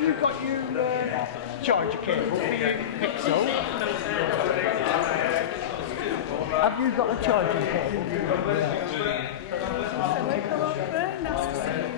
have you got your charger cable for your Pixel? Have you got a charging cable? Hello, come over. Nice to see you.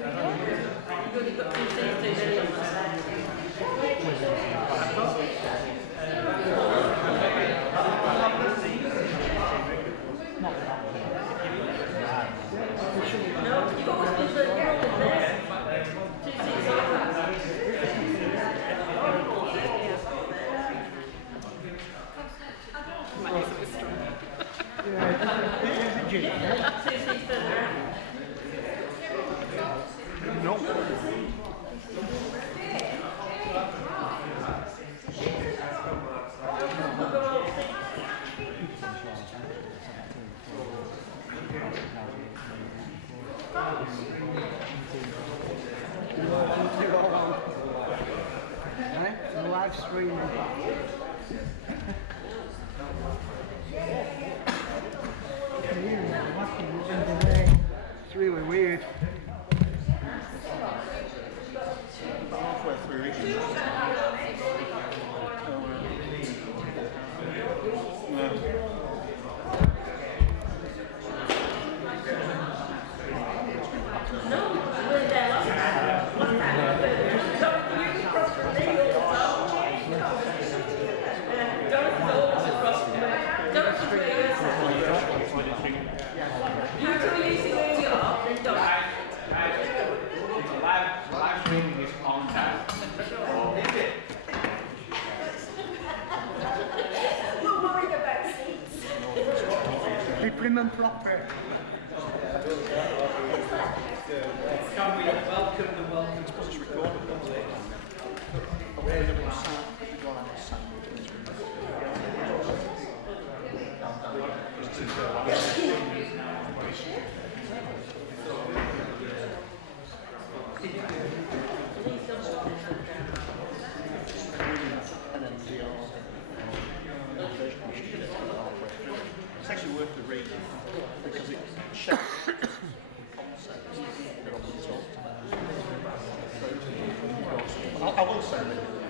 No. Live streaming. It's really weird. Halfway through it. Live streaming is on time. We're worried about seats. They prim and proper. Can we welcome the welcome? It's supposed to record it, doesn't it? It's actually worth the read because it shows concepts that are on the top. I will say that.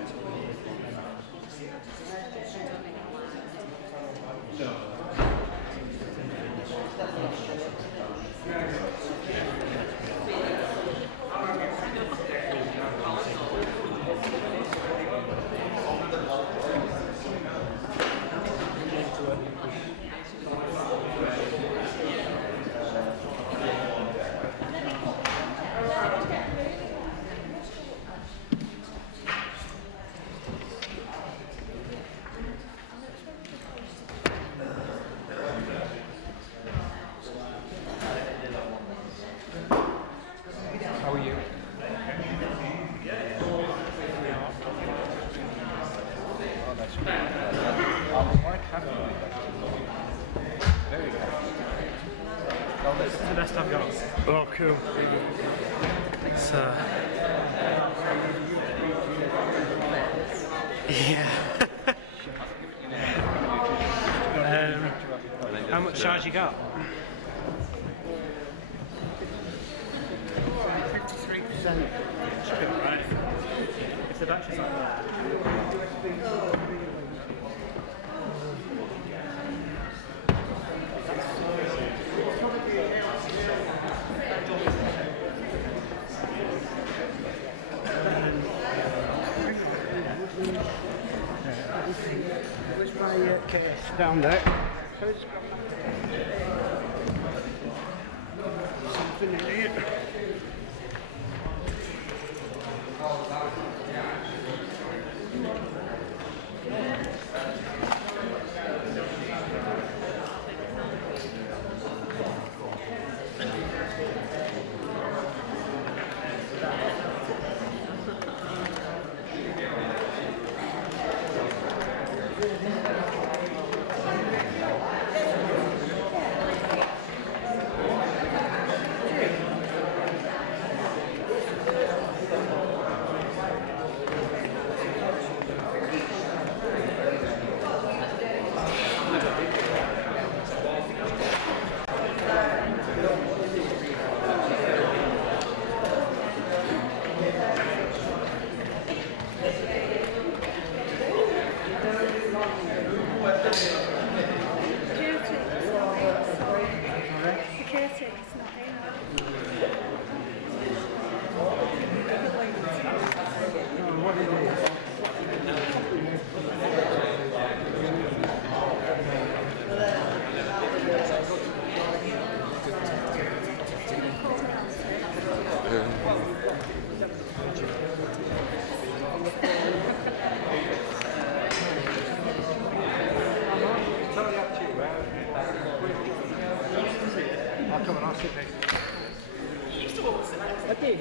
How are you? Oh, that's good. I'm quite happy with that. Very happy. Oh, This is the best I've got. oh cool. So, yeah. How much charge you got? 53%. Right. If the battery's like that. Where's my case? Down there. Something in here. caretaker's not in. What it is. Totally up to you. I'll come and I'll sit next to you. I did.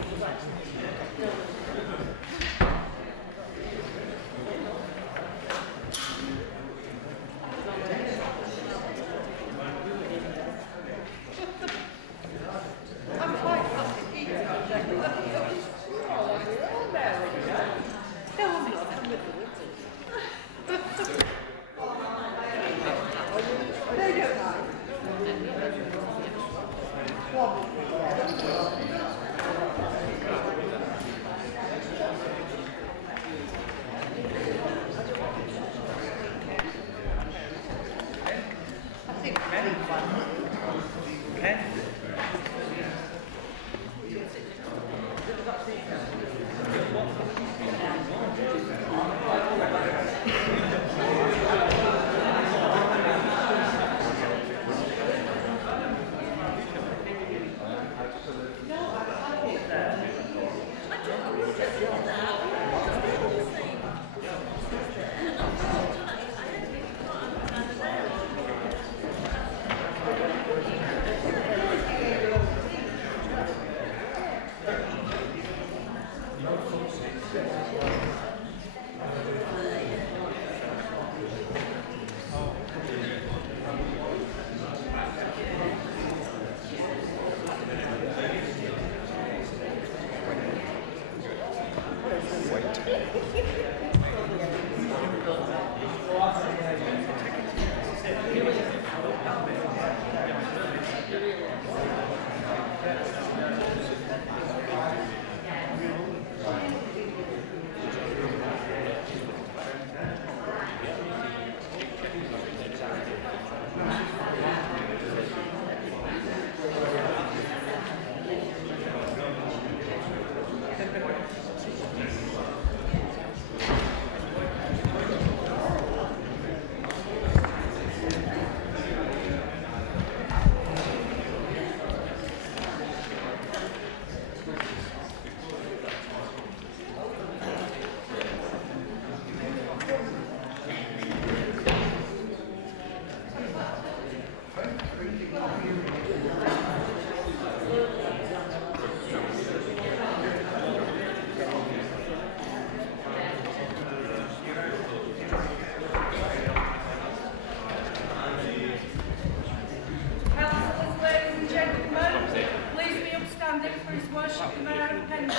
For His Worship the Mayor of Pendle,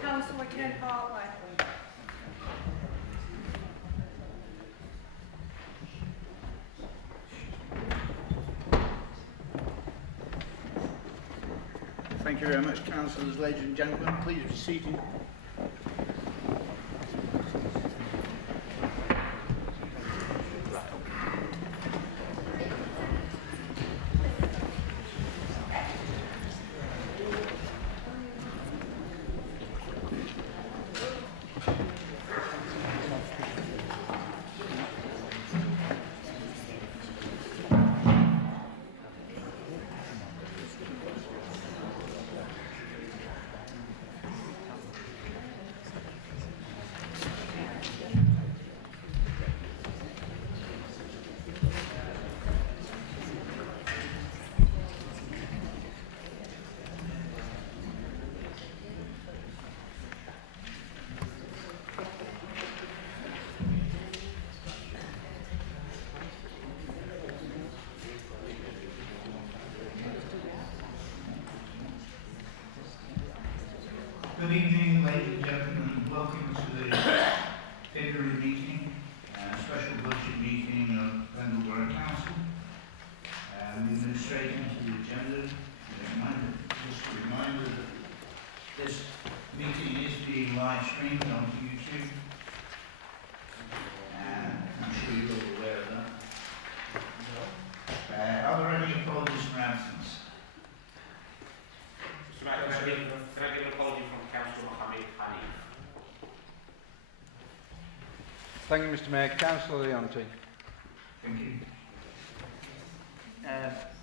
Councillor Ken Hartley. Thank you very much, councillors. Ladies and gentlemen, please be seated. Thank you, Mr Mayor. Councillor Leonti. Thank you.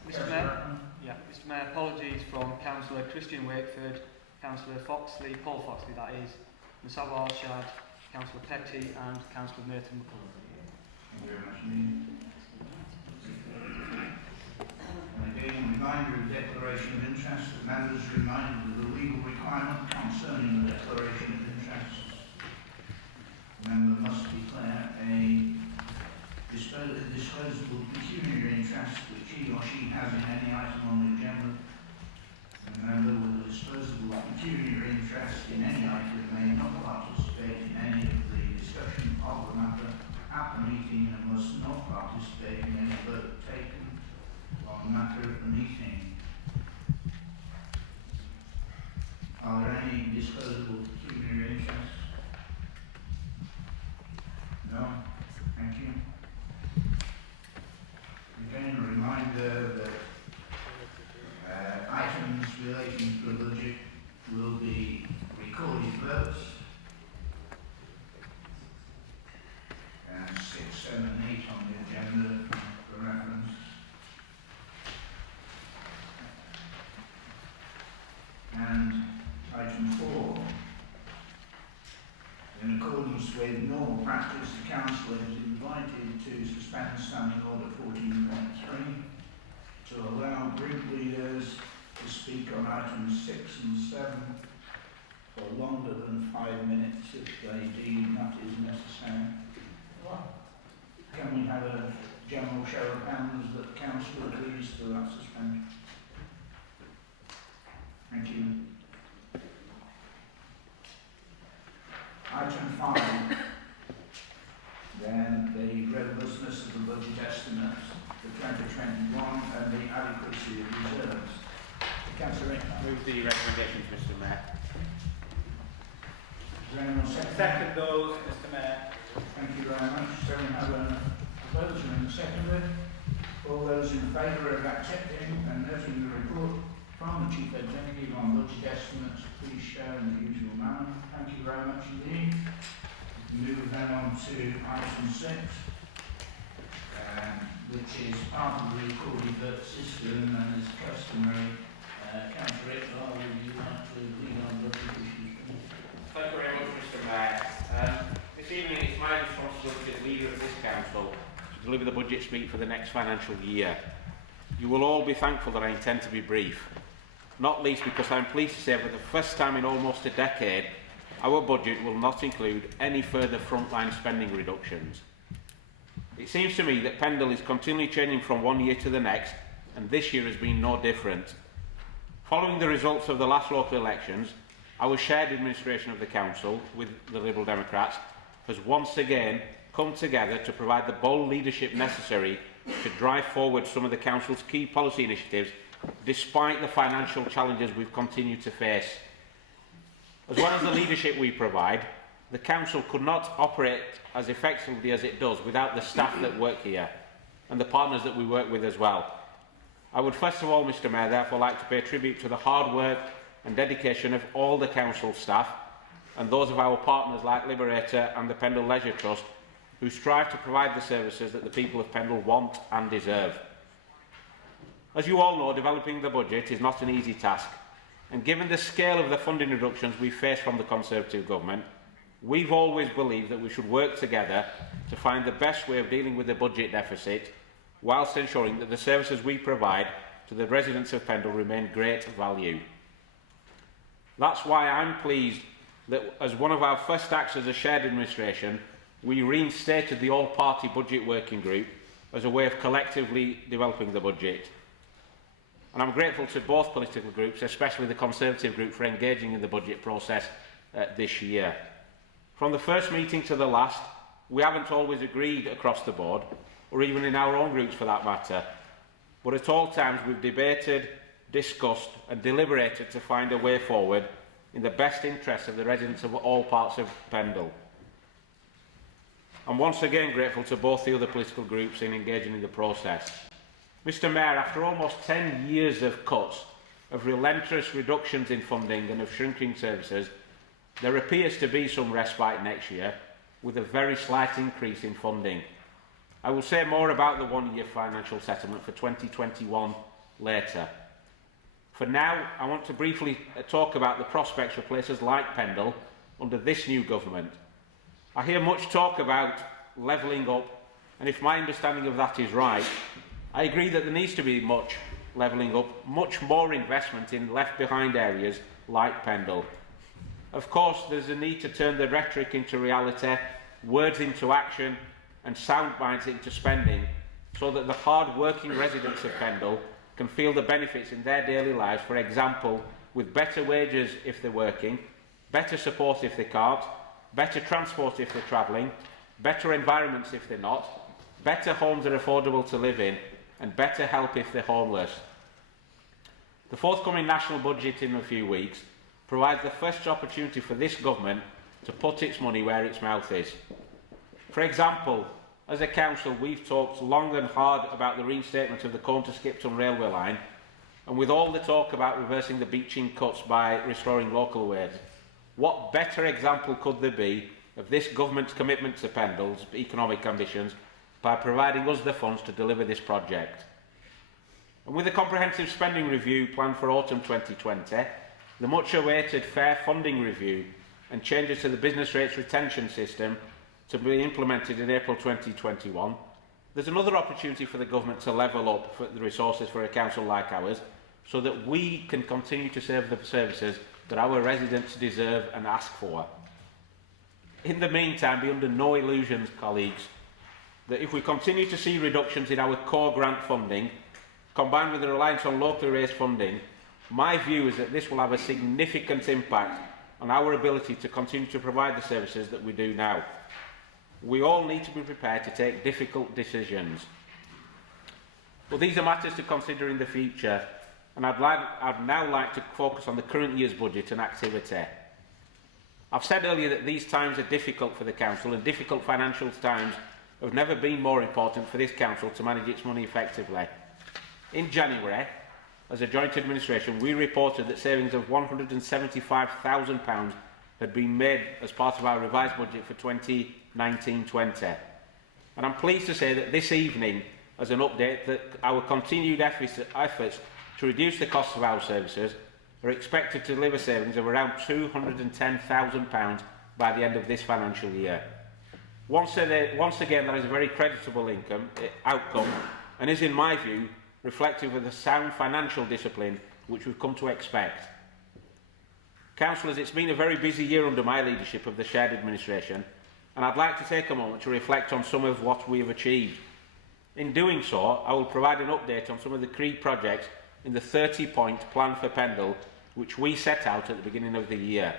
Mr Mayor, apologies from Councillor Christian Wakeford, Councillor Foxley, Paul Foxley that is, Musab Al-Shad, Councillor Petty and Councillor Merton McCullough. Thank you very much indeed. And again, reminder of declaration of interest. The members reminded of the legal requirement concerning the declaration of interest. The member must declare a disposable pecuniary interest which he or she has in any item on the agenda. The member with a disposable pecuniary interest in any item may not participate in any of the discussion of the matter at the meeting and must not participate in any vote taken on the matter at the meeting. Are there any disposable pecuniary interests? No? Thank you. Again, a reminder that items relating to the budget will be recorded votes. And 6, 7 and 8 on the agenda for reference. And item 4. In accordance with normal practice, the Council is invited to suspend Standing Order 14.3 to allow group leaders to speak on items 6 and 7 for longer than 5 minutes if they deem that is necessary. Can we have a general show of hands that the Council agrees to that suspension? Thank you. Item 5, then the robustness of the budget estimates for 2021 and the adequacy of reserves. Councillor Rickman. Move the recommendations, Mr Mayor. Is there anyone second? Second those, Mr Mayor. Thank you very much. So we have a proposer and a seconder. All those in favour of accepting and noting the report from the Chief Executive on budget estimates, please show in the usual manner. Thank you very much indeed. We move then on to item 6, which is part of the recorded vote system and is customary. Councillor Rickman, would you like to lead on budget issues? Thank you very much, Mr Mayor. This evening it's my responsibility as leader of this council to deliver the budget speech for the next financial year. You will all be thankful that I intend to be brief, not least because I am pleased to say that for the first time in almost a decade, our budget will not include any further frontline spending reductions. It seems to me that Pendle is continually changing from one year to the next, and this year has been no different. Following the results of the last local elections, our shared administration of the council with the Liberal Democrats has once again come together to provide the bold leadership necessary to drive forward some of the council's key policy initiatives despite the financial challenges we've continued to face. As well as the leadership we provide, the council could not operate as effectively as it does without the staff that work here and the partners that we work with as well. I would first of all, Mr Mayor, therefore like to pay tribute to the hard work and dedication of all the council staff and those of our partners like Liberator and the Pendle Leisure Trust, who strive to provide the services that the people of Pendle want and deserve. As you all know, developing the budget is not an easy task, and given the scale of the funding reductions we face from the Conservative government, we've always believed that we should work together to find the best way of dealing with the budget deficit, whilst ensuring that the services we provide to the residents of Pendle remain great value. That's why I'm pleased that as one of our first acts as a shared administration, we reinstated the all-party budget working group as a way of collectively developing the budget. And I'm grateful to both political groups, especially the Conservative group, for engaging in the budget process this year. From the first meeting to the last, we haven't always agreed across the board, or even in our own groups for that matter, but at all times we've debated, discussed and deliberated to find a way forward in the best interests of the residents of all parts of Pendle. I'm once again grateful to both the other political groups in engaging in the process. Mr Mayor, after almost 10 years of cuts, of relentless reductions in funding and of shrinking services, there appears to be some respite next year, with a very slight increase in funding. I will say more about the one-year financial settlement for 2021 later. For now, I want to briefly talk about the prospects for places like Pendle under this new government. I hear much talk about levelling up, and if my understanding of that is right, I agree that there needs to be much levelling up, much more investment in left-behind areas like Pendle. Of course, there's a need to turn the rhetoric into reality, words into action, and sound bites into spending, so that the hard-working residents of Pendle can feel the benefits in their daily lives, for example, with better wages if they're working, better support if they can't, better transport if they're travelling, better environments if they're not, better homes that are affordable to live in, and better help if they're homeless. The forthcoming national budget in a few weeks provides the first opportunity for this government to put its money where its mouth is. For example, as a council, we've talked long and hard about the reinstatement of the Combe to Skipton railway line, and with all the talk about reversing the beaching cuts by restoring local ways, what better example could there be of this government's commitment to Pendle's economic ambitions by providing us the funds to deliver this project? And with the comprehensive spending review planned for autumn 2020, the much-awaited fair funding review and changes to the business rates retention system to be implemented in April 2021, there's another opportunity for the government to level up for the resources for a council like ours, so that we can continue to serve the services that our residents deserve and ask for. In the meantime, be under no illusions, colleagues, that if we continue to see reductions in our core grant funding, combined with the reliance on locally raised funding, my view is that this will have a significant impact on our ability to continue to provide the services that we do now. We all need to be prepared to take difficult decisions. But these are matters to consider in the future, and I'd now like to focus on the current year's budget and activity. I've said earlier that these times are difficult for the Council, and difficult financial times have never been more important for this Council to manage its money effectively. In January, as a joint administration, we reported that savings of £175,000 had been made as part of our revised budget for 2019-20. And I'm pleased to say that this evening, as an update, that our continued efforts to reduce the costs of our services are expected to deliver savings of around £210,000 by the end of this financial year. Once again, that is a very creditable outcome, and is, in my view, reflective of the sound financial discipline which we've come to expect. Councillors, it's been a very busy year under my leadership of the shared administration, and I'd like to take a moment to reflect on some of what we have achieved. In doing so, I will provide an update on some of the key projects in the 30-point plan for Pendle, which we set out at the beginning of the year.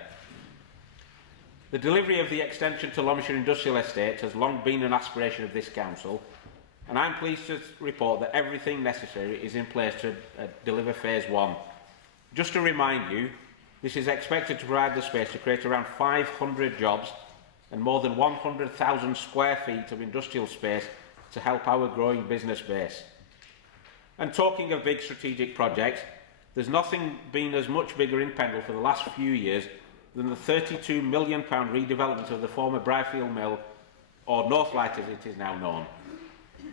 The delivery of the extension to Loamshire Industrial Estate has long been an aspiration of this Council, and I'm pleased to report that everything necessary is in place to deliver Phase 1. Just to remind you, this is expected to provide the space to create around 500 jobs and more than 100,000 square feet of industrial space to help our growing business base. And talking of big strategic projects, there's nothing been as much bigger in Pendle for the last few years than the £32 million redevelopment of the former Bryfield Mill, or Northlight as it is now known.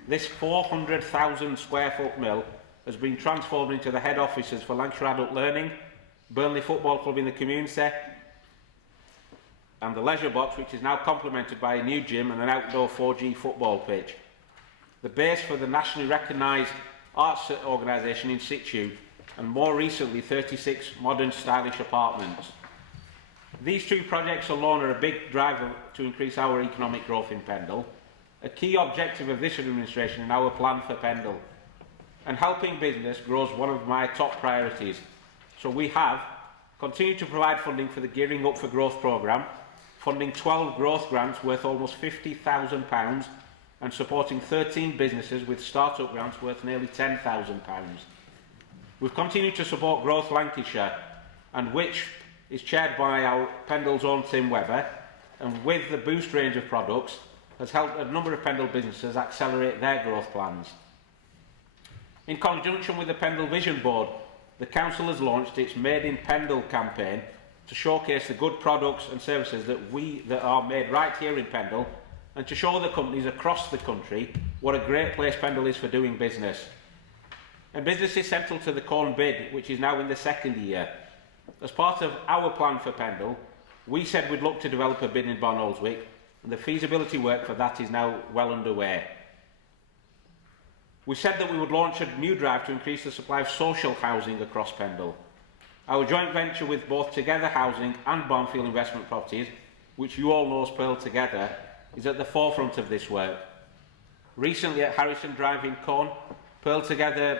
This 400,000 square foot mill has been transformed into the head offices for Lancashire Adult Learning, Burnley Football Club in the community, and the leisure box, which is now complemented by a new gym and an outdoor 4G football pitch. The base for the nationally recognised arts organisation in situ, and more recently 36 modern stylish apartments. These two projects alone are a big driver to increase our economic growth in Pendle, a key objective of this administration in our plan for Pendle. And helping business grows one of my top priorities. So we have continued to provide funding for the Gearing Up for Growth programme, funding 12 growth grants worth almost £50,000 and supporting 13 businesses with start-up grants worth nearly £10,000. We've continued to support Growth Lancashire, and which is chaired by our Pendle's own Tim Webber, and with the Boost range of products has helped a number of Pendle businesses accelerate their growth plans. In conjunction with the Pendle Vision Board, the Council has launched its Made in Pendle campaign, to showcase the good products and services that are made right here in Pendle, and to show the companies across the country what a great place Pendle is for doing business. And business is central to the corn bid, which is now in the second year. As part of our plan for Pendle, we said we'd look to develop a bid in Barnoldswick, and the feasibility work for that is now well underway. We said that we would launch a new drive to increase the supply of social housing across Pendle. Our joint venture with both Together Housing and Barnfield Investment Properties, which you all know as Pearl Together, is at the forefront of this work. Recently at Harrison Drive in Corn, Pearl Together,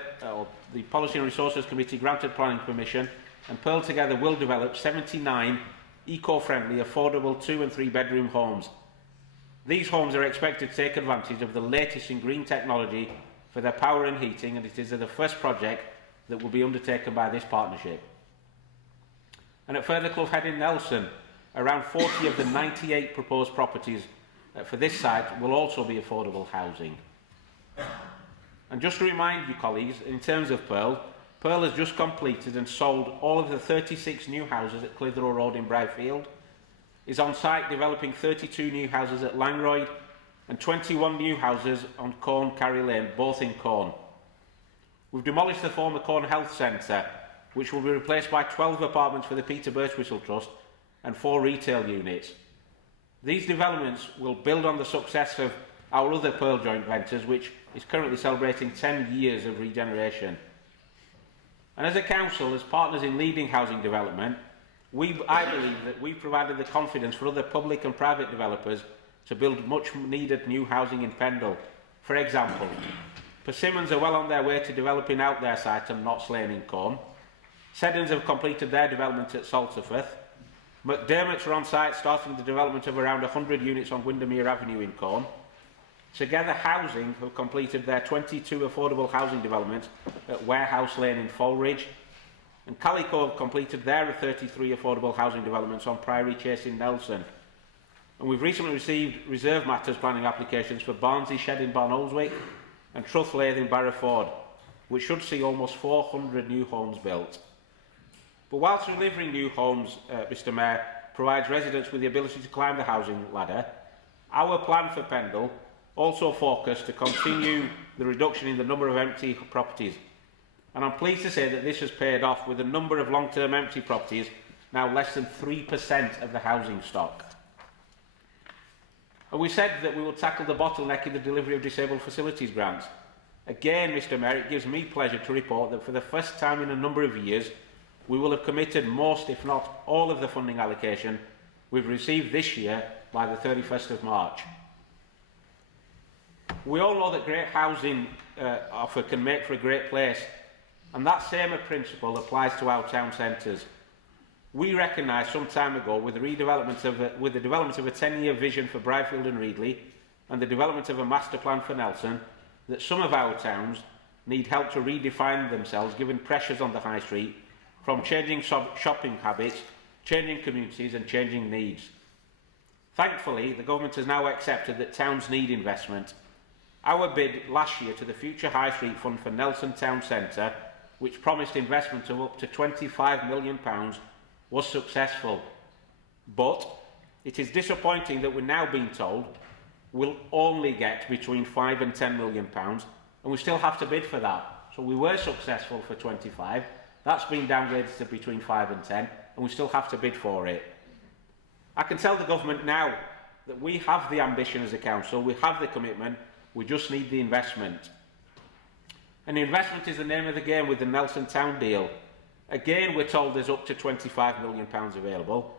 the Policy and Resources Committee granted planning permission, and Pearl Together will develop 79 eco-friendly, affordable 2- and 3-bedroom homes. These homes are expected to take advantage of the latest in green technology for their power and heating, and it is the first project that will be undertaken by this partnership. And at Further Clough Head in Nelson, around 40 of the 98 proposed properties for this site will also be affordable housing. And just to remind you, colleagues, in terms of Pearl, Pearl has just completed and sold all of the 36 new houses at Clitheroe Road in Brighfield, is on site developing 32 new houses at Langroyd, and 21 new houses on Corn Carry Lane, both in Corn. We've demolished the former Corn Health Centre, which will be replaced by 12 apartments for the Peter Birchwhistle Trust and 4 retail units. These developments will build on the success of our other Pearl joint ventures, which is currently celebrating 10 years of regeneration. And as a council, as partners in leading housing development, I believe that we've provided the confidence for other public and private developers to build much needed new housing in Pendle. For example, Persimmons are well on their way to developing out their site on Notts Lane in Corn. Seddons have completed their development at Salterfirth. McDermott's are on site starting the development of around 100 units on Windermere Avenue in Corn. Together Housing have completed their 22 affordable housing developments at Warehouse Lane in Folridge. And Calico have completed their 33 affordable housing developments on Priory Chase in Nelson. And we've recently received reserve matters planning applications for Barnsley Shed in Barnoldswick and Truth Lathe in Barrowford, which should see almost 400 new homes built. But whilst delivering new homes, Mr Mayor, provides residents with the ability to climb the housing ladder, our plan for Pendle also focused to continue the reduction in the number of empty properties. And I'm pleased to say that this has paid off, with a number of long-term empty properties now less than 3% of the housing stock. And we said that we will tackle the bottleneck in the delivery of disabled facilities grants. Again, Mr Mayor, it gives me pleasure to report that for the first time in a number of years, we will have committed most, if not all, of the funding allocation we've received this year by the 31st of March. We all know that great housing offer can make for a great place, and that same principle applies to our town centres. We recognised some time ago, with the development of a 10-year vision for Brighfield and Reedley and the development of a master plan for Nelson, that some of our towns need help to redefine themselves given pressures on the high street from changing shopping habits, changing communities and changing needs. Thankfully, the government has now accepted that towns need investment. Our bid last year to the Future High Street Fund for Nelson Town Centre, which promised investment of up to £25 million, was successful. But it is disappointing that we're now being told we'll only get between £5 and £10 million, and we still have to bid for that. So we were successful for 25, that's been downgraded to between 5 and 10, and we still have to bid for it. I can tell the government now that we have the ambition as a council, we have the commitment, we just need the investment. And investment is the name of the game with the Nelson Town deal. Again, we're told there's up to £25 million available.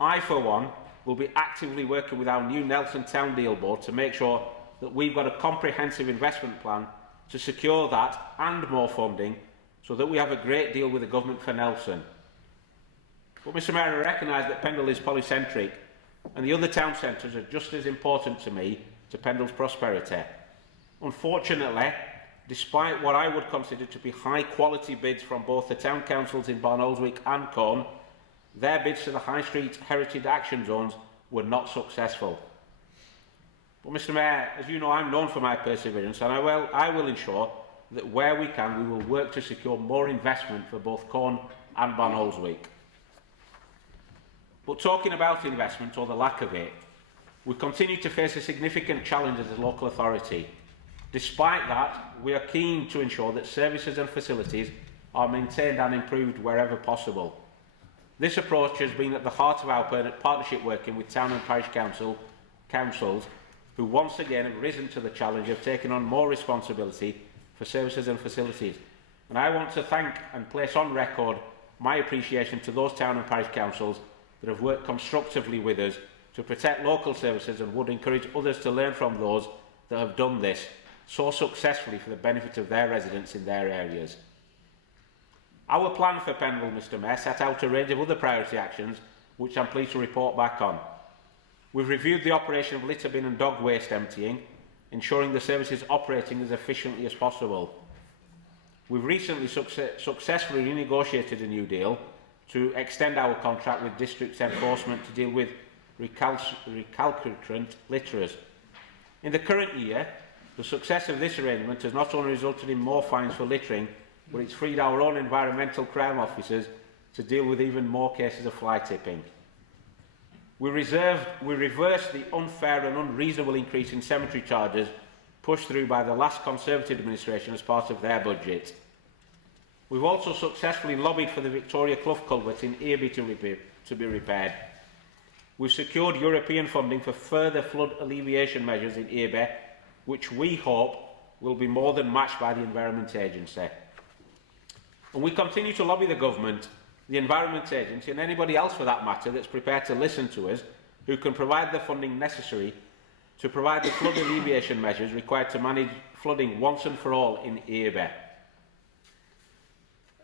I, for one, will be actively working with our new Nelson Town Deal Board to make sure that we've got a comprehensive investment plan to secure that and more funding, so that we have a great deal with the government for Nelson. But Mr Mayor, I recognise that Pendle is polycentric, and the other town centres are just as important to me to Pendle's prosperity. Unfortunately, despite what I would consider to be high quality bids from both the town councils in Barnoldswick and Corn, their bids to the High Street Heritage Action Zones were not successful. But Mr Mayor, as you know, I'm known for my perseverance, and I will ensure that where we can, we will work to secure more investment for both Corn and Barnoldswick. But talking about investment, or the lack of it, we continue to face a significant challenge as a local authority. Despite that, we are keen to ensure that services and facilities are maintained and improved wherever possible. This approach has been at the heart of our partnership working with town and parish councils, who once again have risen to the challenge of taking on more responsibility for services and facilities. And I want to thank and place on record my appreciation to those town and parish councils that have worked constructively with us to protect local services, and would encourage others to learn from those that have done this so successfully for the benefit of their residents in their areas. Our plan for Pendle, Mr Mayor, set out a range of other priority actions which I'm pleased to report back on. We've reviewed the operation of litter bin and dog waste emptying, ensuring the service is operating as efficiently as possible. We've recently successfully renegotiated a new deal to extend our contract with district enforcement to deal with recalcitrant litterers. In the current year, the success of this arrangement has not only resulted in more fines for littering, but it's freed our own environmental crime officers to deal with even more cases of fly tipping. We reversed the unfair and unreasonable increase in cemetery charges pushed through by the last Conservative administration as part of their budget. We've also successfully lobbied for the Victoria Clough culvert in FEB to be repaired. We've secured European funding for further flood alleviation measures in FEB, which we hope will be more than matched by the Environment Agency. And we continue to lobby the Government, the Environment Agency, and anybody else for that matter that's prepared to listen to us, who can provide the funding necessary to provide the flood alleviation measures required to manage flooding once and for all in FEB.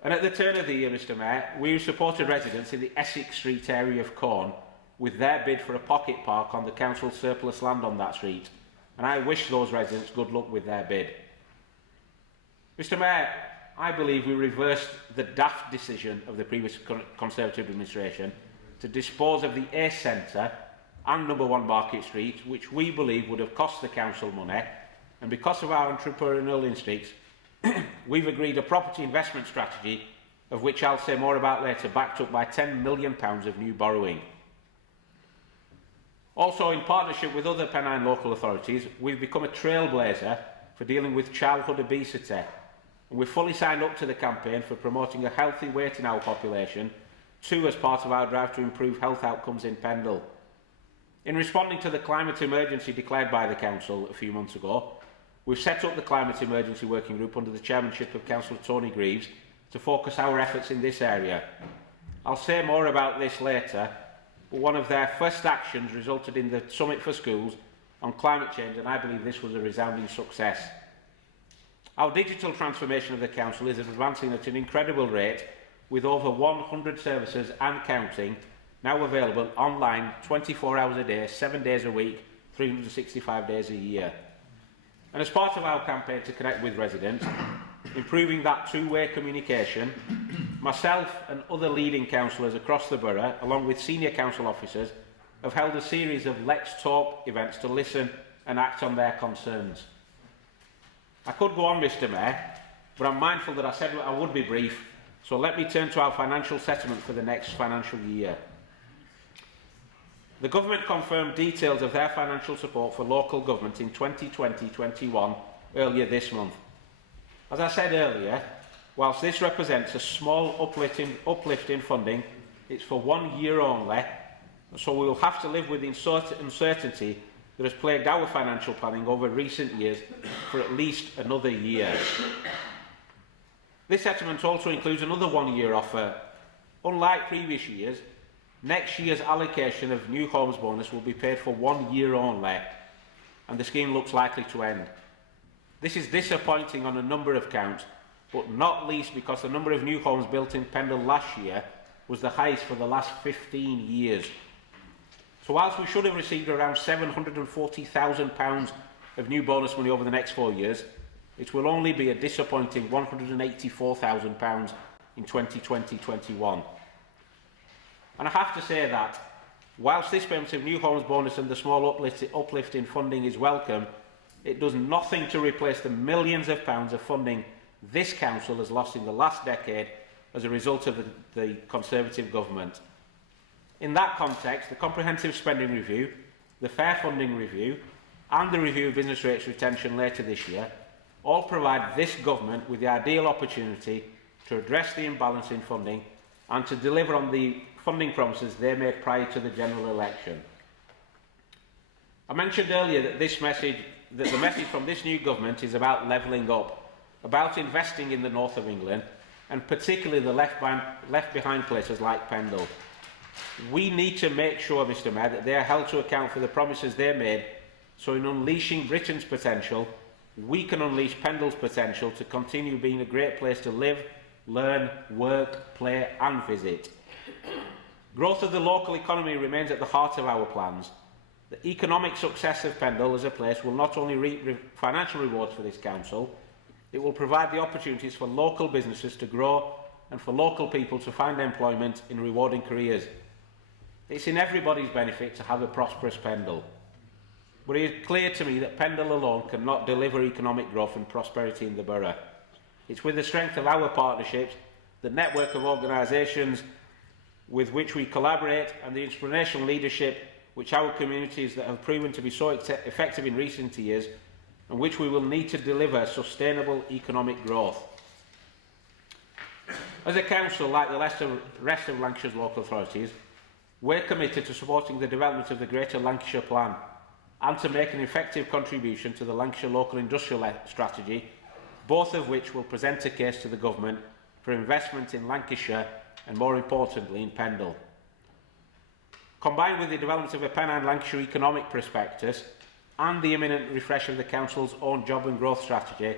And at the turn of the year, Mr Mayor, we supported residents in the Essex Street area of Corn with their bid for a pocket park on the council's surplus land on that street, and I wish those residents good luck with their bid. Mr Mayor, I believe we reversed the daft decision of the previous Conservative administration to dispose of the A Centre and number 1 Market Street, which we believe would have cost the council money, and because of our entrepreneurial instincts, we've agreed a property investment strategy, of which I'll say more about later, backed up by £10 million of new borrowing. Also, in partnership with other Pennine local authorities, we've become a trailblazer for dealing with childhood obesity, and we've fully signed up to the campaign for promoting a healthy weight in our population, too, as part of our drive to improve health outcomes in Pendle. In responding to the climate emergency declared by the council a few months ago, we've set up the Climate Emergency Working Group under the chairmanship of Councillor Tony Greaves to focus our efforts in this area. I'll say more about this later, but one of their first actions resulted in the Summit for Schools on climate change, and I believe this was a resounding success. Our digital transformation of the council is advancing at an incredible rate, with over 100 services and counting now available online 24 hours a day, 7 days a week, 365 days a year. And as part of our campaign to connect with residents, improving that two-way communication, myself and other leading councillors across the borough, along with senior council officers, have held a series of Let's Talk events to listen and act on their concerns. I could go on, Mr Mayor, but I'm mindful that I said I would be brief, so let me turn to our financial settlement for the next financial year. The Government confirmed details of their financial support for local government in 2020-21 earlier this month. As I said earlier, whilst this represents a small uplift in funding, it's for 1 year only, so we will have to live with the uncertainty that has plagued our financial planning over recent years for at least another year. This settlement also includes another 1 year offer. Unlike previous years, next year's allocation of new homes bonus will be paid for 1 year only, and the scheme looks likely to end. This is disappointing on a number of counts, but not least because the number of new homes built in Pendle last year was the highest for the last 15 years. So whilst we should have received around £740,000 of new bonus money over the next 4 years, it will only be a disappointing £184,000 in 2020-21. And I have to say that, whilst this payment of new homes bonus and the small uplift in funding is welcome, it does nothing to replace the millions of pounds of funding this council has lost in the last decade as a result of the Conservative government. In that context, the comprehensive spending review, the fair funding review and the review of business rates retention later this year all provide this government with the ideal opportunity to address the imbalance in funding and to deliver on the funding promises they made prior to the general election. I mentioned earlier that the message from this new government is about levelling up, about investing in the north of England, and particularly the left behind places like Pendle. We need to make sure, Mr Mayor, that they are held to account for the promises they made, so in unleashing Britain's potential, we can unleash Pendle's potential to continue being a great place to live, learn, work, play and visit. Growth of the local economy remains at the heart of our plans. The economic success of Pendle as a place will not only reap financial rewards for this council, it will provide the opportunities for local businesses to grow and for local people to find employment in rewarding careers. It's in everybody's benefit to have a prosperous Pendle. But it is clear to me that Pendle alone cannot deliver economic growth and prosperity in the borough. It's with the strength of our partnerships, the network of organisations with which we collaborate and the inspirational leadership which our communities that have proven to be so effective in recent years and which we will need to deliver sustainable economic growth. As a council, like the rest of Lancashire's local authorities, we're committed to supporting the development of the Greater Lancashire Plan and to make an effective contribution to the Lancashire Local Industrial Strategy, both of which will present a case to the Government for investment in Lancashire and, more importantly, in Pendle. Combined with the development of a Pennine Lancashire economic prospectus and the imminent refresh of the Council's own job and growth strategy,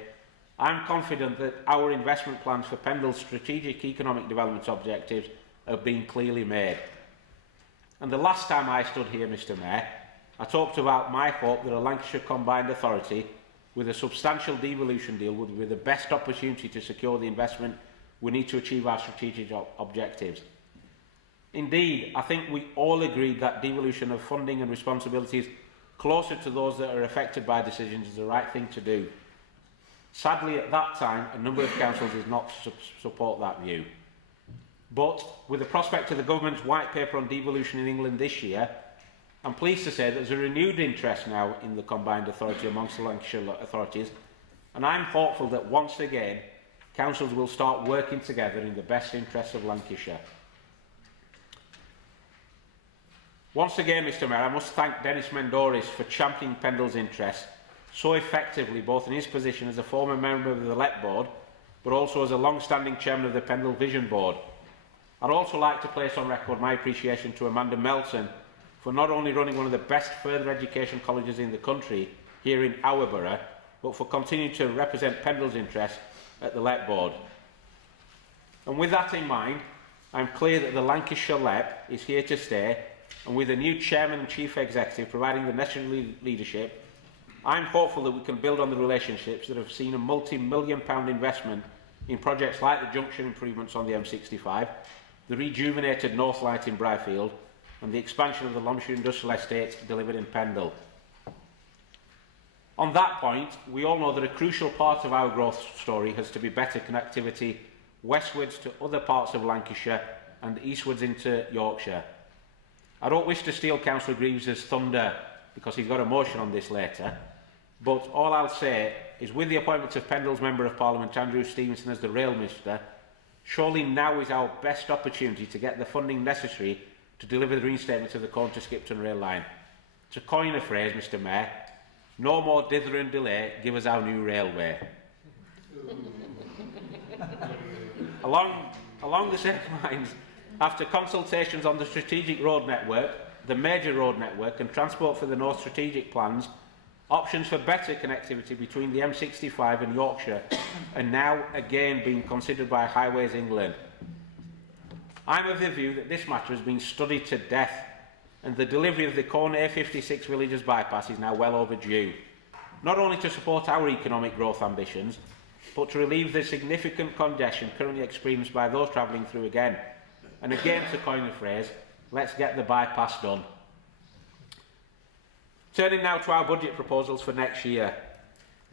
I'm confident that our investment plans for Pendle's strategic economic development objectives have been clearly made. And the last time I stood here, Mr Mayor, I talked about my hope that a Lancashire Combined Authority with a substantial devolution deal would be the best opportunity to secure the investment we need to achieve our strategic objectives. Indeed, I think we all agreed that devolution of funding and responsibilities closer to those that are affected by decisions is the right thing to do. Sadly, at that time, a number of councils did not support that view. But with the prospect of the Government's white paper on devolution in England this year, I'm pleased to say that there's a renewed interest now in the Combined Authority amongst the Lancashire authorities, and I'm hopeful that once again, councils will start working together in the best interests of Lancashire. Once again, Mr Mayor, I must thank Dennis Mendoris for championing Pendle's interests so effectively, both in his position as a former member of the LEP Board, but also as a long-standing chairman of the Pendle Vision Board. I'd also like to place on record my appreciation to Amanda Melton for not only running one of the best further education colleges in the country here in our borough, but for continuing to represent Pendle's interests at the LEP Board. And with that in mind, I'm clear that the Lancashire LEP is here to stay, and with a new Chairman and Chief Executive providing the necessary leadership, I'm hopeful that we can build on the relationships that have seen a multi-million-pound investment in projects like the junction improvements on the M65, the rejuvenated North Light in Briarfield, and the expansion of the Lancashire Industrial Estate delivered in Pendle. On that point, we all know that a crucial part of our growth story has to be better connectivity westwards to other parts of Lancashire and eastwards into Yorkshire. I don't wish to steal Councillor Greaves' thunder because he's got a motion on this later, but all I'll say is with the appointment of Pendle's Member of Parliament Andrew Stevenson as the Rail Minister, surely now is our best opportunity to get the funding necessary to deliver the reinstatement of the Corn to Skipton rail line. To coin a phrase, Mr Mayor, no more dither and delay, give us our new railway. Along the same lines, after consultations on the strategic road network, the major road network and transport for the North strategic plans, options for better connectivity between the M65 and Yorkshire are now again being considered by Highways England. I'm of the view that this matter has been studied to death and the delivery of the Corn A56 Villagers bypass is now well overdue, not only to support our economic growth ambitions, but to relieve the significant congestion currently experienced by those travelling through again. And again, to coin the phrase, let's get the bypass done. Turning now to our budget proposals for next year.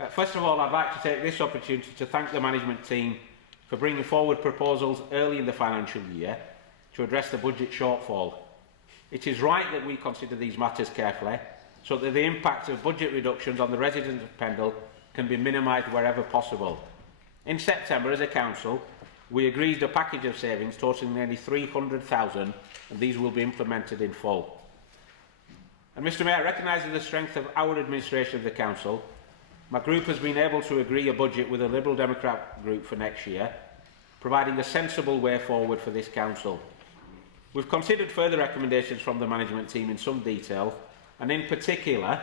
First of all, I'd like to take this opportunity to thank the management team for bringing forward proposals early in the financial year to address the budget shortfall. It is right that we consider these matters carefully so that the impact of budget reductions on the residents of Pendle can be minimised wherever possible. In September, as a council, we agreed a package of savings totalling nearly 300,000, and these will be implemented in full. And Mr Mayor, recognising the strength of our administration of the council, my group has been able to agree a budget with the Liberal Democrat group for next year, providing a sensible way forward for this council. We've considered further recommendations from the management team in some detail, and in particular,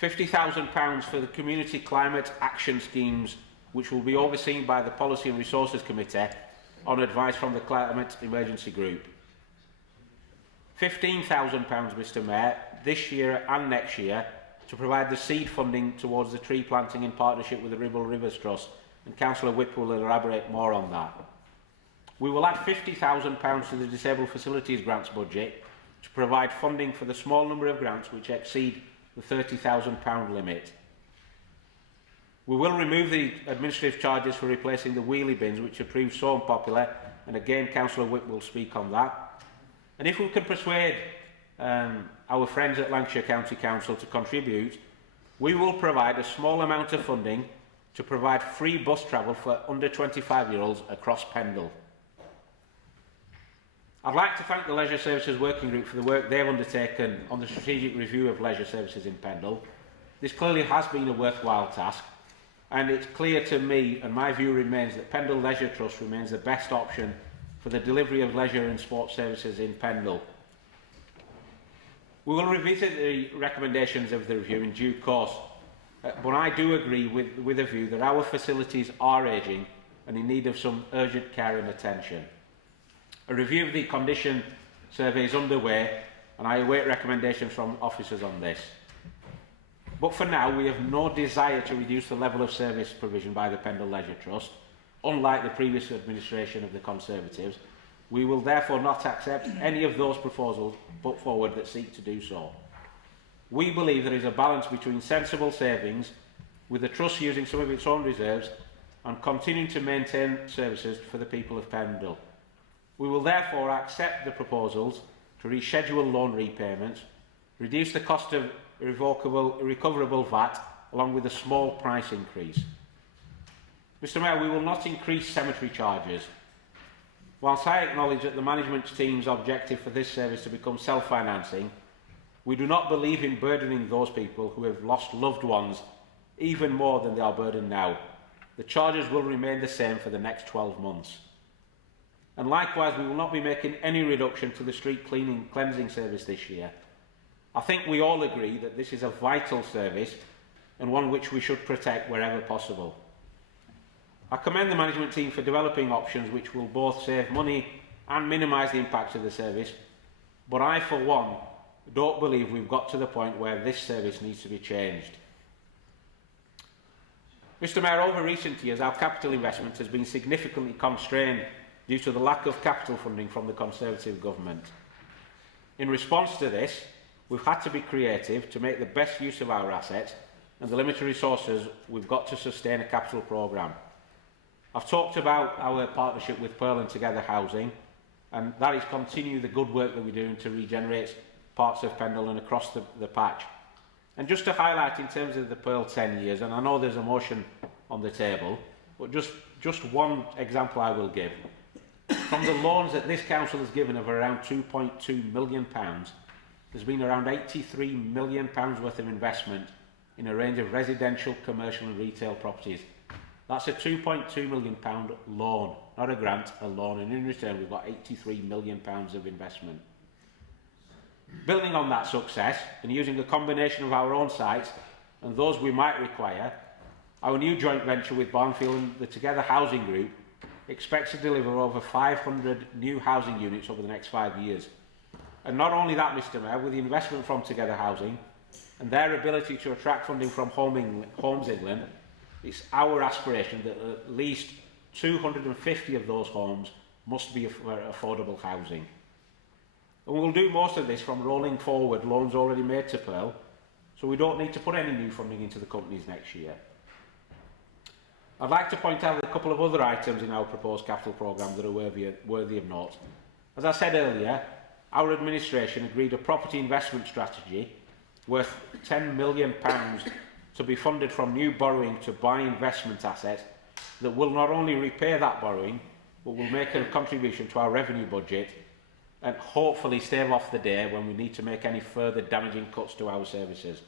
£50,000 for the Community Climate Action Schemes, which will be overseen by the Policy and Resources Committee on advice from the Climate Emergency Group. £15,000, Mr Mayor, this year and next year to provide the seed funding towards the tree planting in partnership with the Ribble Rivers Trust, and Councillor Whip will elaborate more on that. We will add £50,000 to the Disabled Facilities Grants budget to provide funding for the small number of grants which exceed the £30,000 limit. We will remove the administrative charges for replacing the wheelie bins, which have proved so unpopular, and again Councillor Whip will speak on that. And if we can persuade our friends at Lancashire County Council to contribute, we will provide a small amount of funding to provide free bus travel for under 25-year-olds across Pendle. I'd like to thank the Leisure Services Working Group for the work they've undertaken on the strategic review of leisure services in Pendle. This clearly has been a worthwhile task, and it's clear to me, and my view remains, that Pendle Leisure Trust remains the best option for the delivery of leisure and sports services in Pendle. We will revisit the recommendations of the review in due course, but I do agree with a view that our facilities are ageing and in need of some urgent care and attention. A review of the condition survey is underway, and I await recommendations from officers on this. But for now, we have no desire to reduce the level of service provision by the Pendle Leisure Trust. Unlike the previous administration of the Conservatives, we will therefore not accept any of those proposals put forward that seek to do so. We believe there is a balance between sensible savings, with the Trust using some of its own reserves, and continuing to maintain services for the people of Pendle. We will therefore accept the proposals to reschedule loan repayments, reduce the cost of recoverable VAT, along with a small price increase. Mr Mayor, we will not increase cemetery charges. Whilst I acknowledge that the management team's objective for this service to become self-financing, we do not believe in burdening those people who have lost loved ones even more than they are burdened now. The charges will remain the same for the next 12 months. And likewise, we will not be making any reduction to the street cleansing service this year. I think we all agree that this is a vital service and one which we should protect wherever possible. I commend the management team for developing options which will both save money and minimise the impact of the service, but I, for one, don't believe we've got to the point where this service needs to be changed. Mr Mayor, over recent years, our capital investment has been significantly constrained due to the lack of capital funding from the Conservative government. In response to this, we've had to be creative to make the best use of our assets and the limited resources we've got to sustain a capital programme. I've talked about our partnership with Pearl and Together Housing, and that is continue the good work that we're doing to regenerate parts of Pendle and across the patch. And just to highlight in terms of the Pearl 10 years, and I know there's a motion on the table, but just one example I will give. From the loans that this council has given of around £2.2 million, there's been around £83 million worth of investment in a range of residential, commercial and retail properties. That's a £2.2 million loan, not a grant, a loan, and in return we've got £83 million of investment. Building on that success and using a combination of our own sites and those we might require, our new joint venture with Barnfield and the Together Housing Group expects to deliver over 500 new housing units over the next 5 years. And not only that, Mr Mayor, with the investment from Together Housing and their ability to attract funding from Homes England, it's our aspiration that at least 250 of those homes must be for affordable housing. And we'll do most of this from rolling forward loans already made to Pearl, so we don't need to put any new funding into the companies next year. I'd like to point out a couple of other items in our proposed capital programme that are worthy of note. As I said earlier, our administration agreed a property investment strategy worth £10 million to be funded from new borrowing to buy investment assets that will not only repay that borrowing, but will make a contribution to our revenue budget and hopefully stave off the day when we need to make any further damaging cuts to our services.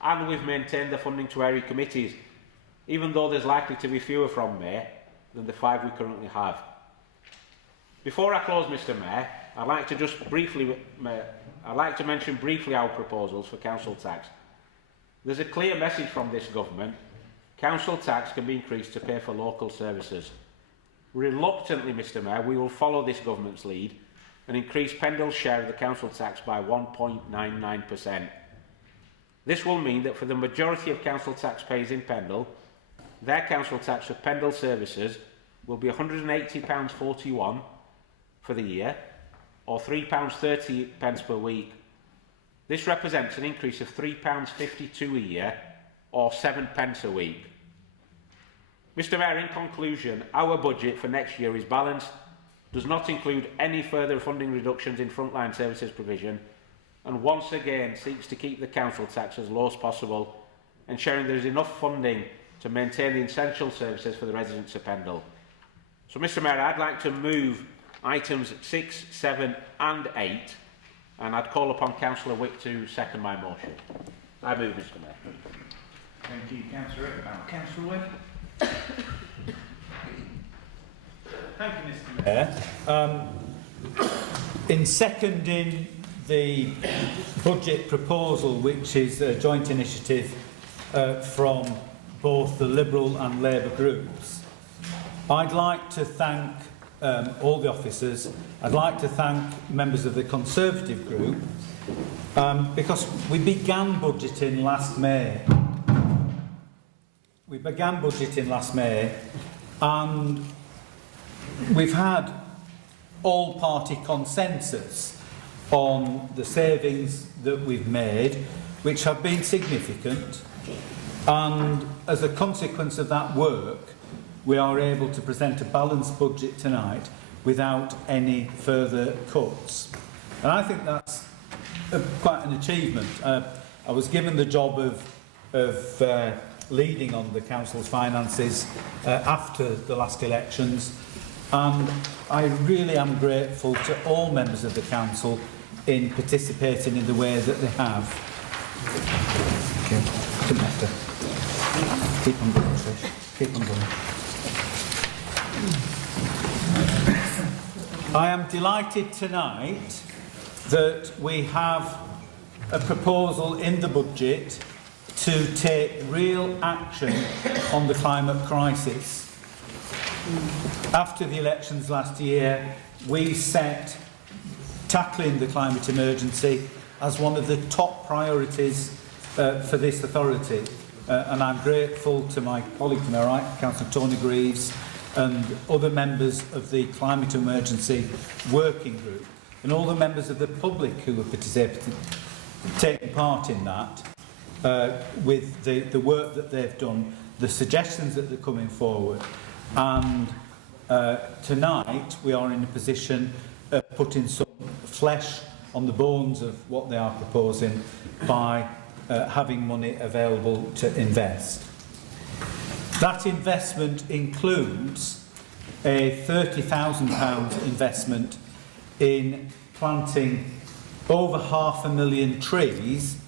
And we've maintained the funding to area committees, even though there's likely to be fewer from May than the 5 we currently have. Before I close, Mr. Mayor, I'd like to mention briefly our proposals for council tax. There's a clear message from this government. Council tax can be increased to pay for local services. Reluctantly, Mr. Mayor, we will follow this government's lead and increase Pendle's share of the council tax by 1.99%. This will mean that for the majority of council taxpayers in Pendle, their council tax for Pendle services will be £180.41 for the year, or £3.30 per week. This represents an increase of £3.52 a year, or 7 pence a week. Mr. Mayor, in conclusion, our budget for next year is balanced, does not include any further funding reductions in frontline services provision, and once again seeks to keep the council tax as low as possible, ensuring there is enough funding to maintain the essential services for the residents of Pendle. So, Mr. Mayor, I'd like to move items 6, 7 and 8, and I'd call upon Councillor Wick to second my motion. I move, Mr. Mayor. Thank you, Councillor Rickman. Councillor Webb. Thank you, Mr. Mayor. In seconding the budget proposal, which is a joint initiative from both the Liberal and Labour groups, I'd like to thank all the officers. I'd like to thank members of the Conservative group because we began budgeting last May. And we've had all-party consensus on the savings that we've made, which have been significant, and as a consequence of that work, we are able to present a balanced budget tonight without any further cuts. And I think that's quite an achievement. I was given the job of leading on the council's finances after the last elections, and I really am grateful to all members of the council in participating in the way that they have. Okay. Keep on going, Trish. Keep on going. I am delighted tonight that we have a proposal in the budget to take real action on the climate crisis. After the elections last year, we set tackling the climate emergency as one of the top priorities for this authority. And I'm grateful to my colleague to my right, Councillor Tony Greaves, and other members of the Climate Emergency Working Group, and all the members of the public who were taking part in that, with the work that they've done, the suggestions that they're coming forward. And tonight we are in a position of putting some flesh on the bones of what they are proposing by having money available to invest. That investment includes a £30,000 investment in planting over 500,000 trees,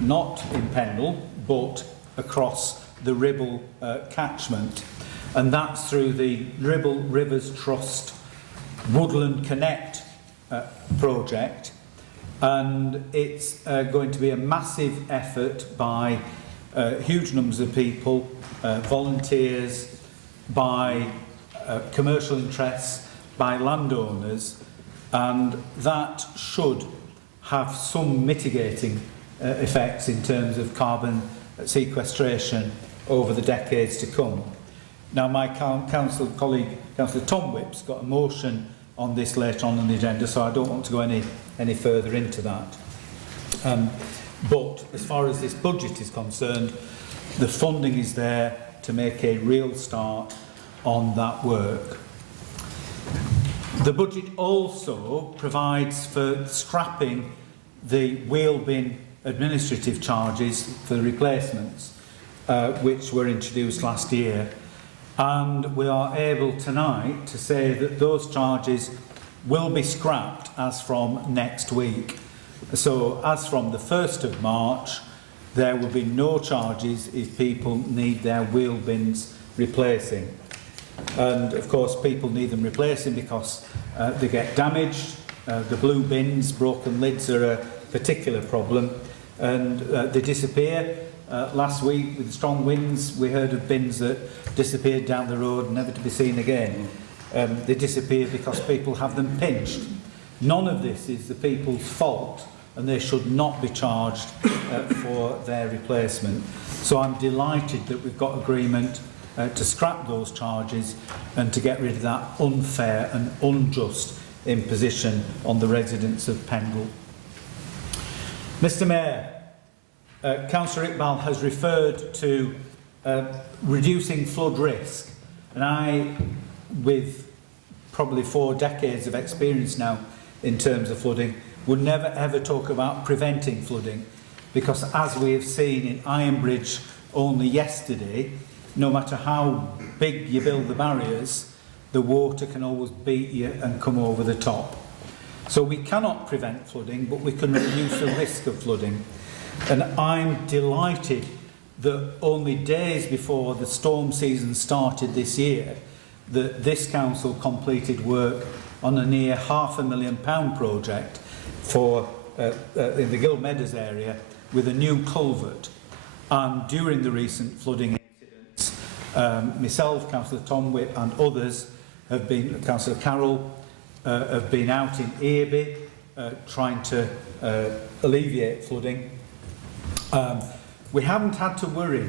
not in Pendle, but across the Ribble catchment. And that's through the Ribble Rivers Trust Woodland Connect project. And it's going to be a massive effort by huge numbers of people, volunteers, by commercial interests, by landowners, and that should have some mitigating effects in terms of carbon sequestration over the decades to come. Now, my council colleague, Councillor Tom Whip's got a motion on this later on the agenda, so I don't want to go any further into that. But as far as this budget is concerned, the funding is there to make a real start on that work. The budget also provides for scrapping the wheel bin administrative charges for the replacements, which were introduced last year. And we are able tonight to say that those charges will be scrapped as from next week. So as from the 1st of March, there will be no charges if people need their wheel bins replacing. And of course people need them replacing because they get damaged. The blue bins, broken lids are a particular problem, and they disappear. Last week with strong winds we heard of bins that disappeared down the road, never to be seen again. They disappear because people have them pinched. None of this is the people's fault, and they should not be charged for their replacement. So I'm delighted that we've got agreement to scrap those charges and to get rid of that unfair and unjust imposition on the residents of Pendle. Mr Mayor, Councillor Iqbal has referred to reducing flood risk, and I, with probably 4 decades of experience now in terms of flooding, would never ever talk about preventing flooding, because as we have seen in Ironbridge only yesterday, no matter how big you build the barriers, the water can always beat you and come over the top. So we cannot prevent flooding, but we can reduce the risk of flooding. And I'm delighted that only days before the storm season started this year, that this council completed work on a near £500,000 project for in the Gill Meadows area with a new culvert. And during the recent flooding incidents, myself, Councillor Tomwitt and others have been, Councillor Carroll, have been out in FEB trying to alleviate flooding. We haven't had to worry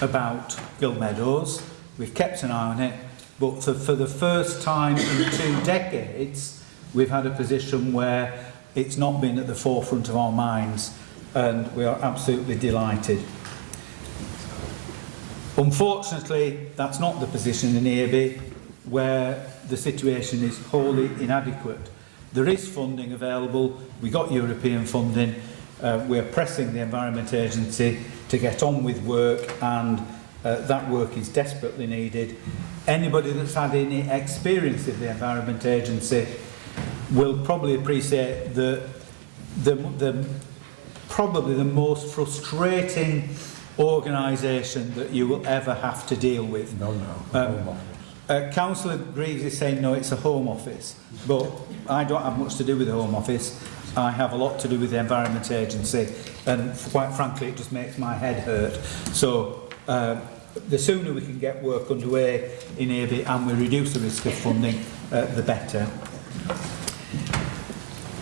about Gill Meadows. We've kept an eye on it, but for the first time in 2 decades, we've had a position where it's not been at the forefront of our minds, and we are absolutely delighted. Unfortunately, that's not the position in FEB, where the situation is wholly inadequate. There is funding available. We got European funding. We're pressing the Environment Agency to get on with work, and that work is desperately needed. Anybody that's had any experience of the Environment Agency will probably appreciate that probably the most frustrating organisation that you will ever have to deal with. Councillor Greaves is saying no, it's a Home Office, but I don't have much to do with the Home Office. I have a lot to do with the Environment Agency, and quite frankly it just makes my head hurt. So the sooner we can get work underway in FEB and we reduce the risk of funding, the better.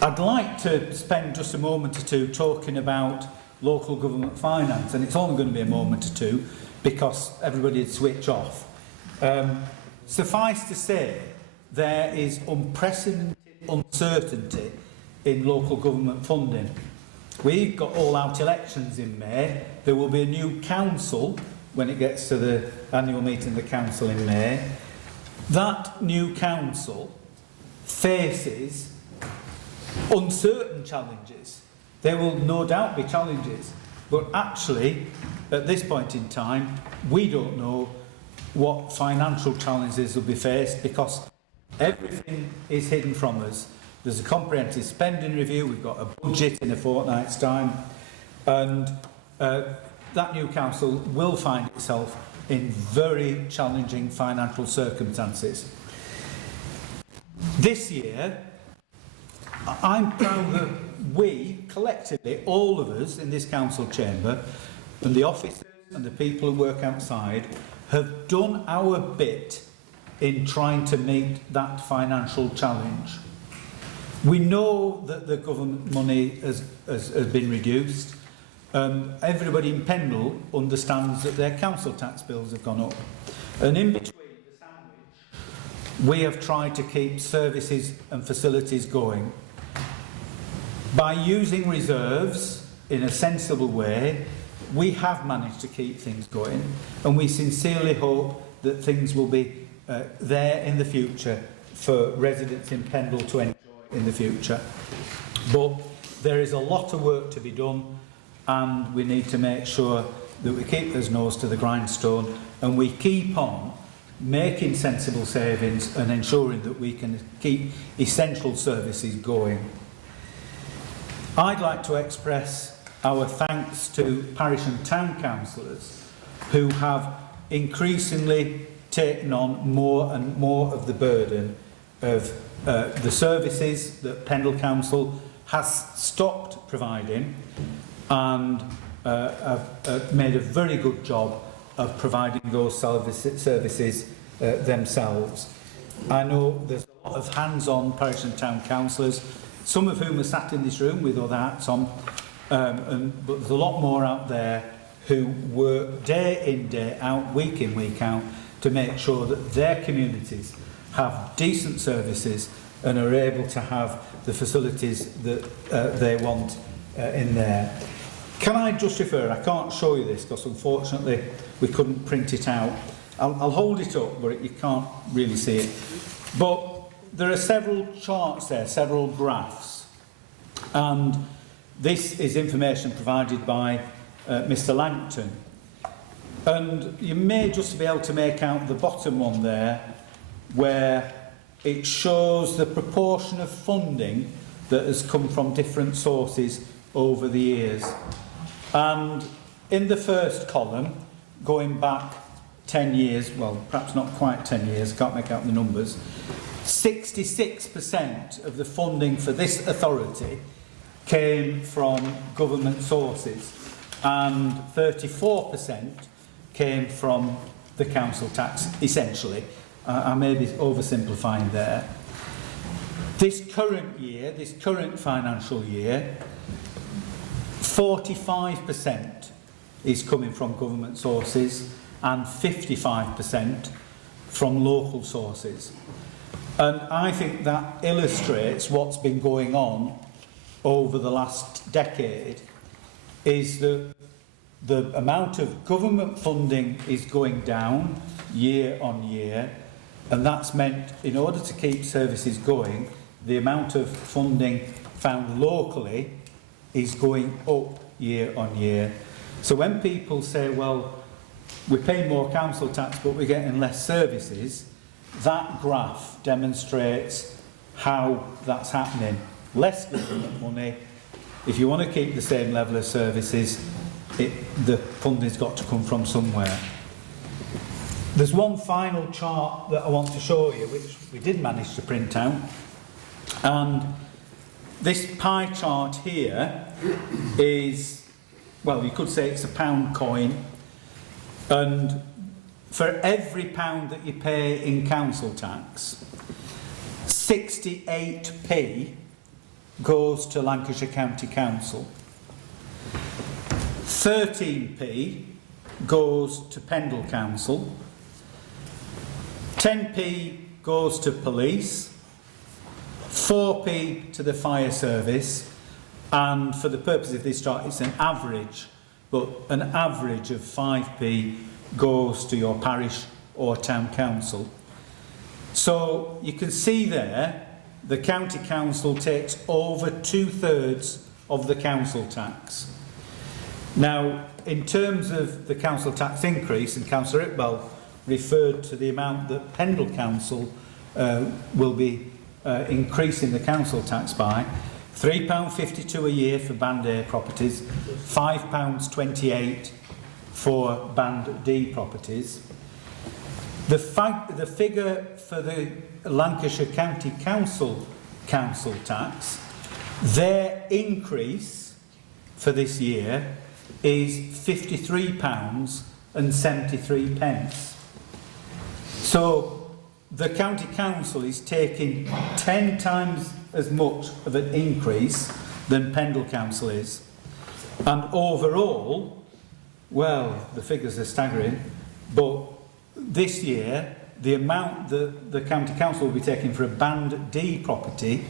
I'd like to spend just a moment or two talking about local government finance, and it's only going to be a moment or two because everybody would switch off. Suffice to say, there is unprecedented uncertainty in local government funding. We've got all-out elections in May. There will be a new council when it gets to the annual meeting of the council in May. That new council faces uncertain challenges. There will no doubt be challenges, but actually, at this point in time, we don't know what financial challenges will be faced because everything is hidden from us. There's a comprehensive spending review, we've got a budget in a fortnight's time, and that new council will find itself in very challenging financial circumstances. This year, I'm proud that we, collectively, all of us in this council chamber, and the officers and the people who work outside, have done our bit in trying to meet that financial challenge. We know that the government money has been reduced. Everybody in Pendle understands that their council tax bills have gone up. And in between the sandwich, we have tried to keep services and facilities going. By using reserves in a sensible way, we have managed to keep things going, and we sincerely hope that things will be there in the future for residents in Pendle to enjoy in the future. But there is a lot of work to be done, and we need to make sure that we keep his nose to the grindstone and we keep on making sensible savings and ensuring that we can keep essential services going. I'd like to express our thanks to parish and town councillors who have increasingly taken on more and more of the burden of the services that Pendle Council has stopped providing, and have made a very good job of providing those services themselves. I know there's a lot of hands-on parish and town councillors, some of whom are sat in this room with other hats on, but there's a lot more out there who work day in, day out, week in, week out, to make sure that their communities have decent services and are able to have the facilities that they want in there. Can I just refer, I can't show you this because unfortunately we couldn't print it out. I'll hold it up, but you can't really see it. But there are several charts there, several graphs, and this is information provided by Mr. Langton. And you may just be able to make out the bottom one there, where it shows the proportion of funding that has come from different sources over the years. And in the first column, going back 10 years, well, perhaps not quite 10 years, I can't make out the numbers, 66% of the funding for this authority came from government sources, and 34% came from the council tax, essentially. I may be oversimplifying there. This current year, this current financial year, 45% is coming from government sources and 55% from local sources. And I think that illustrates what's been going on over the last decade, is that the amount of government funding is going down year on year, and that's meant, in order to keep services going, the amount of funding found locally is going up year on year. So when people say, well, we're paying more council tax but we're getting less services, that graph demonstrates how that's happening. Less government money. If you want to keep the same level of services, the funding's got to come from somewhere. There's one final chart that I want to show you, which we did manage to print out. And this pie chart here is, well, you could say it's a pound coin. And for every pound that you pay in council tax, 68p goes to Lancashire County Council. 13p goes to Pendle Council. 10p goes to police. 4p to the fire service. And for the purpose of this chart, it's an average, but an average of 5p goes to your parish or town council. So you can see there, the county council takes over 2/3 of the council tax. Now, in terms of the council tax increase, and Councillor Iqbal referred to the amount that Pendle Council will be increasing the council tax by, £3.52 a year for Band A properties, £5.28 for Band D properties. The figure for the Lancashire County Council tax, their increase for this year is £53.73. So the County Council is taking 10 times as much of an increase than Pendle Council is. And overall, well, the figures are staggering, but this year, the amount that the County Council will be taking for a Band D property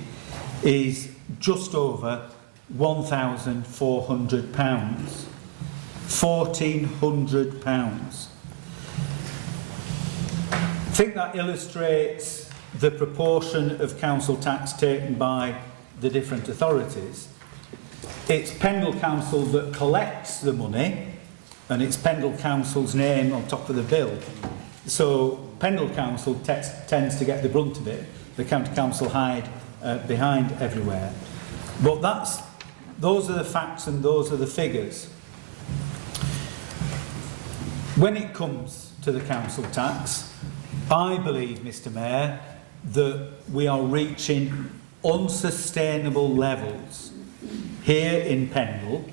is just over £1,400. £1,400. I think that illustrates the proportion of council tax taken by the different authorities, it's Pendle Council that collects the money, and it's Pendle Council's name on top of the bill. So Pendle Council tends to get the brunt of it. The County Council hide behind everywhere. But those are the facts and those are the figures. When it comes to the council tax, I believe, Mr Mayor, that we are reaching unsustainable levels here in Pendle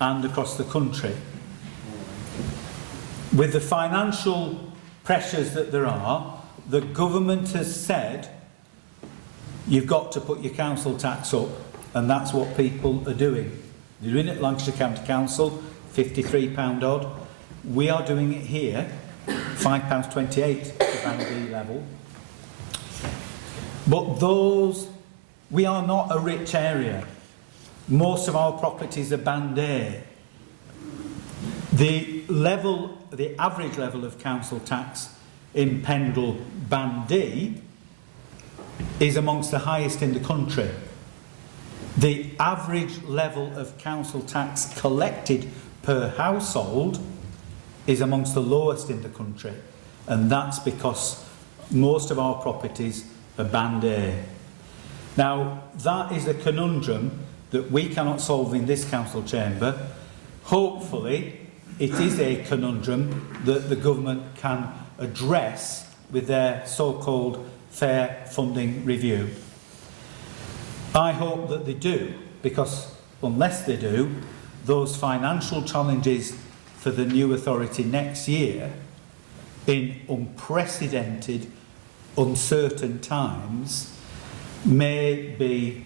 and across the country. With the financial pressures that there are, the government has said you've got to put your council tax up, and that's what people are doing. They're doing it at Lancashire County Council, £53 odd. We are doing it here, £5.28 at Band B level. But we are not a rich area. Most of our properties are Band A. The average level of council tax in Pendle Band D is amongst the highest in the country. The average level of council tax collected per household is amongst the lowest in the country, and that's because most of our properties are Band A. Now, that is a conundrum that we cannot solve in this council chamber. Hopefully, it is a conundrum that the government can address with their so-called fair funding review. I hope that they do, because unless they do, those financial challenges for the new authority next year, in unprecedented, uncertain times, may be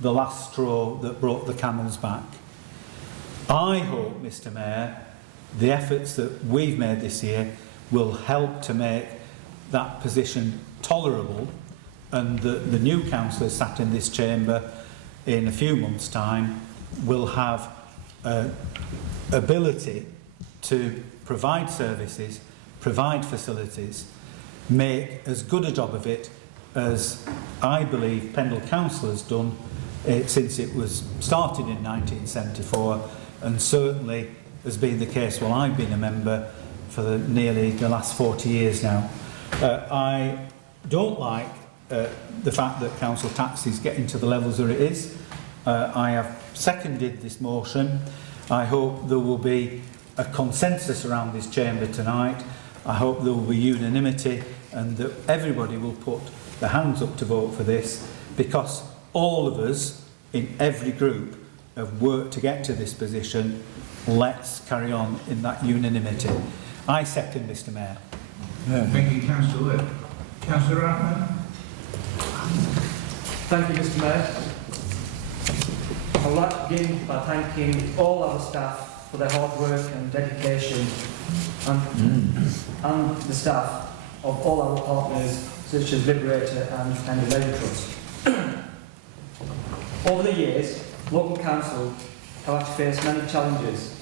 the last straw that brought the camel's back. I hope, Mr Mayor, the efforts that we've made this year will help to make that position tolerable, and that the new councillors sat in this chamber in a few months' time will have ability to provide services, provide facilities, make as good a job of it as I believe Pendle Council has done since it was started in 1974, and certainly has been the case while I've been a member for nearly the last 40 years now. I don't like the fact that council tax is getting to the levels that it is. I have seconded this motion. I hope there will be a consensus around this chamber tonight. I hope there will be unanimity and that everybody will put their hands up to vote for this, because all of us in every group have worked to get to this position. Let's carry on in that unanimity. I second, Mr Mayor. Thank you, Councillor. Councillor Ratman. Thank you, Mr Mayor. I would like to begin by thanking all our staff for their hard work and dedication, and the staff of all our partners such as Liberator and Pendle Labour Trust. Over the years, local councils have had to face many challenges.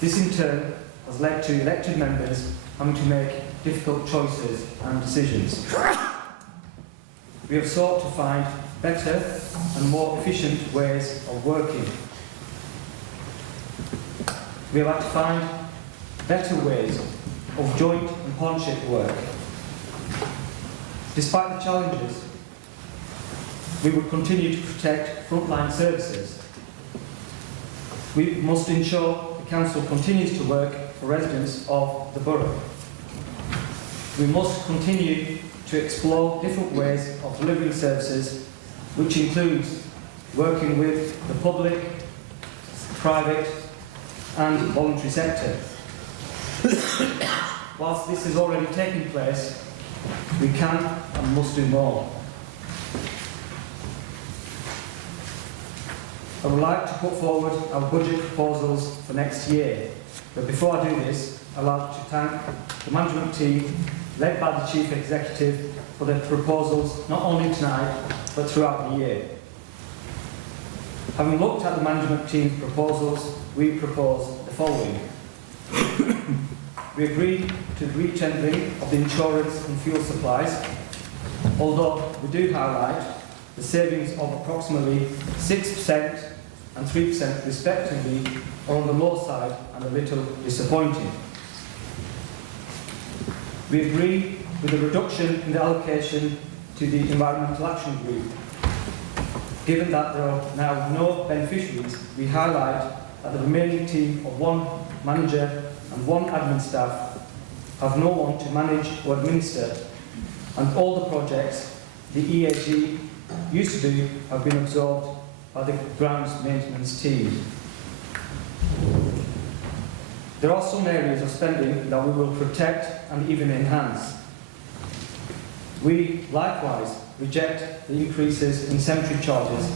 This in turn has led to elected members having to make difficult choices and decisions. We have sought to find better and more efficient ways of working. We have had to find better ways of joint and partnership work. Despite the challenges, we will continue to protect frontline services. We must ensure the Council continues to work for residents of the borough. We must continue to explore different ways of delivering services, which includes working with the public, private and voluntary sector. Whilst this is already taking place, we can and must do more. I would like to put forward our budget proposals for next year, but before I do this, I'd like to thank the management team led by the Chief Executive for their proposals not only tonight but throughout the year. Having looked at the management team's proposals, we propose the following. We agreed to the retendering of the insurance and fuel supplies. although we do highlight the savings of approximately 6% and 3% respectively are on the low side and a little disappointing. We agree with the reduction in the allocation to the Environmental Action Group. Given that there are now no beneficiaries, we highlight that the remaining team of 1 manager and 1 admin staff have no one to manage or administer, and all the projects the EAG used to do have been absorbed by the grounds maintenance team. There are some areas of spending that we will protect and even enhance. We likewise reject the increases in cemetery charges,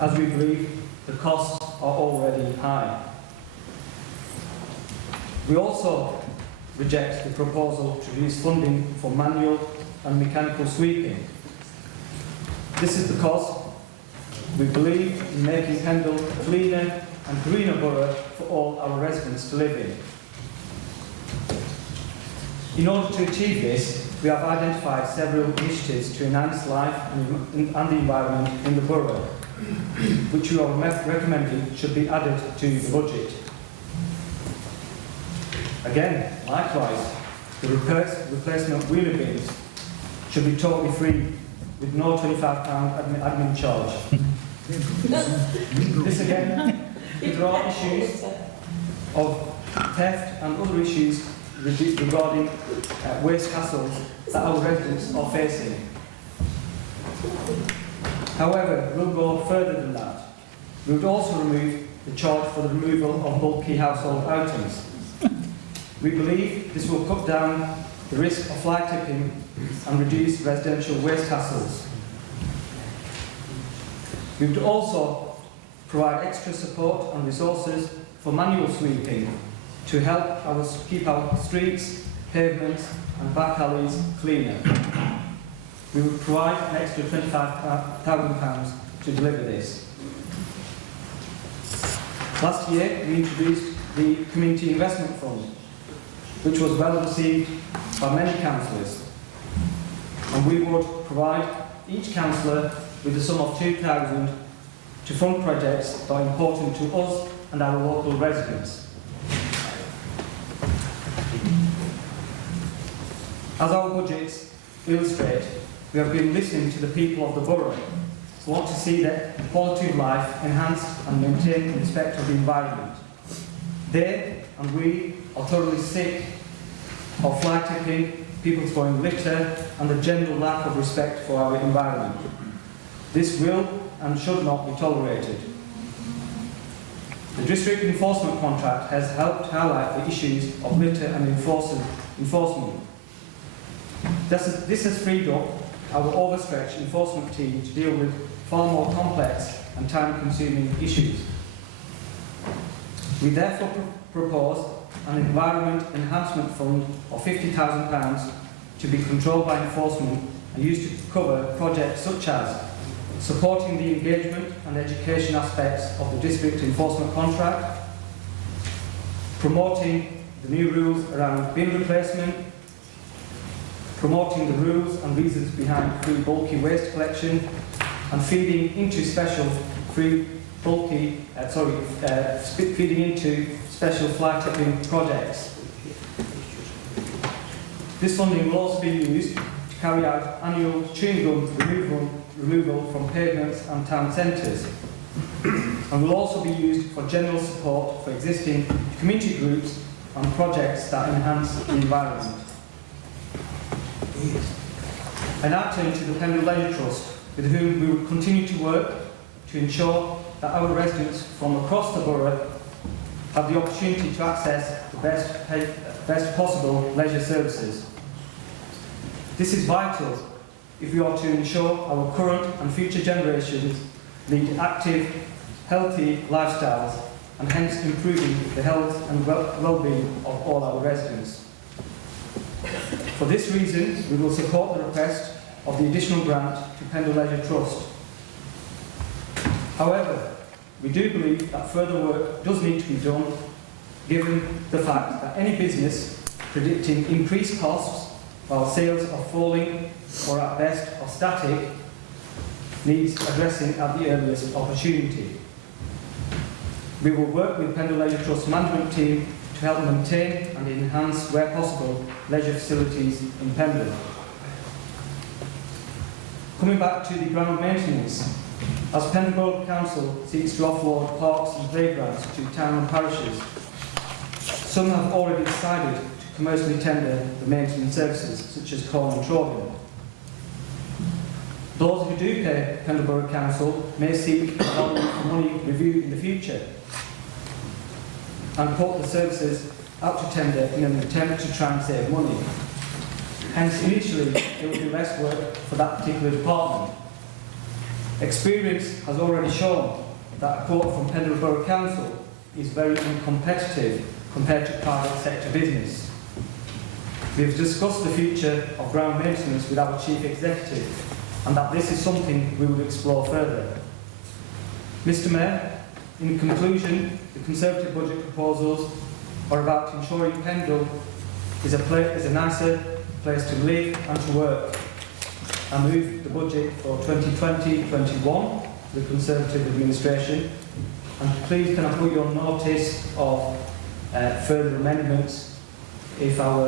as we believe the costs are already high. We also reject the proposal to reduce funding for manual and mechanical sweeping. This is because we believe in making Pendle a cleaner and greener borough for all our residents to live in. In order to achieve this, we have identified several initiatives to enhance life and the environment in the borough, which we are recommending should be added to the budget. Again, likewise, the replacement wheelie bins should be totally free with no £25 admin charge. This again, if there are issues of theft and other issues regarding waste hassles that our residents are facing. However, we'll go further than that. We would also remove the charge for the removal of bulky household items. We believe this will cut down the risk of fly tipping and reduce residential waste hassles. We would also provide extra support and resources for manual sweeping to help keep our streets, pavements and back alleys cleaner. We would provide an extra £25,000 to deliver this. Last year we introduced the Community Investment Fund, which was well received by many councillors, and we would provide each councillor with a sum of £2,000 to fund projects that are important to us and our local residents. As our budgets illustrate, we have been listening to the people of the borough who want to see the quality of life enhanced and maintained in respect of the environment. They and we are thoroughly sick of fly tipping, people throwing litter and the general lack of respect for our environment. This will and should not be tolerated. The district enforcement contract has helped highlight the issues of litter and enforcement. This has freed up our overstretched enforcement team to deal with far more complex and time-consuming issues. We therefore propose an Environment Enhancement Fund of £50,000 to be controlled by enforcement and used to cover projects such as supporting the engagement and education aspects of the district enforcement contract, promoting the new rules around bin replacement, promoting the rules and reasons behind free bulky waste collection, and feeding into special fly tipping projects. This funding will also be used to carry out annual chewing gum removal from pavements and town centres, and will also be used for general support for existing community groups and projects that enhance the environment. I now turn to the Pendle Leisure Trust, with whom we will continue to work to ensure that our residents from across the borough have the opportunity to access the best possible leisure services. This is vital if we are to ensure our current and future generations lead active, healthy lifestyles, and hence improving the health and well-being of all our residents. For this reason, we will support the request of the additional grant to Pendle Leisure Trust. However, we do believe that further work does need to be done, given the fact that any business predicting increased costs while sales are falling or at best are static, needs addressing at the earliest opportunity. We will work with Pendle Leisure Trust management team to help maintain and enhance, where possible, leisure facilities in Pendle. Coming back to the ground maintenance, as Pendle Borough Council seeks to offload parks and playgrounds to town and parishes, some have already decided to commercially tender the maintenance services, such as corn and trawling. Those who do pay Pendle Borough Council may seek value for money review in the future and put the services out to tender in an attempt to try and save money. Hence, initially, there will be less work for that particular department. Experience has already shown that a quote from Pendle Borough Council is very uncompetitive compared to private sector business. We have discussed the future of ground maintenance with our Chief Executive, and that this is something we will explore further. Mr. Mayor, in conclusion, the Conservative budget proposals are about ensuring Pendle is a nicer place to live and to work. I move the budget for 2020-21, the Conservative administration, and please can I put you on notice of further amendments if our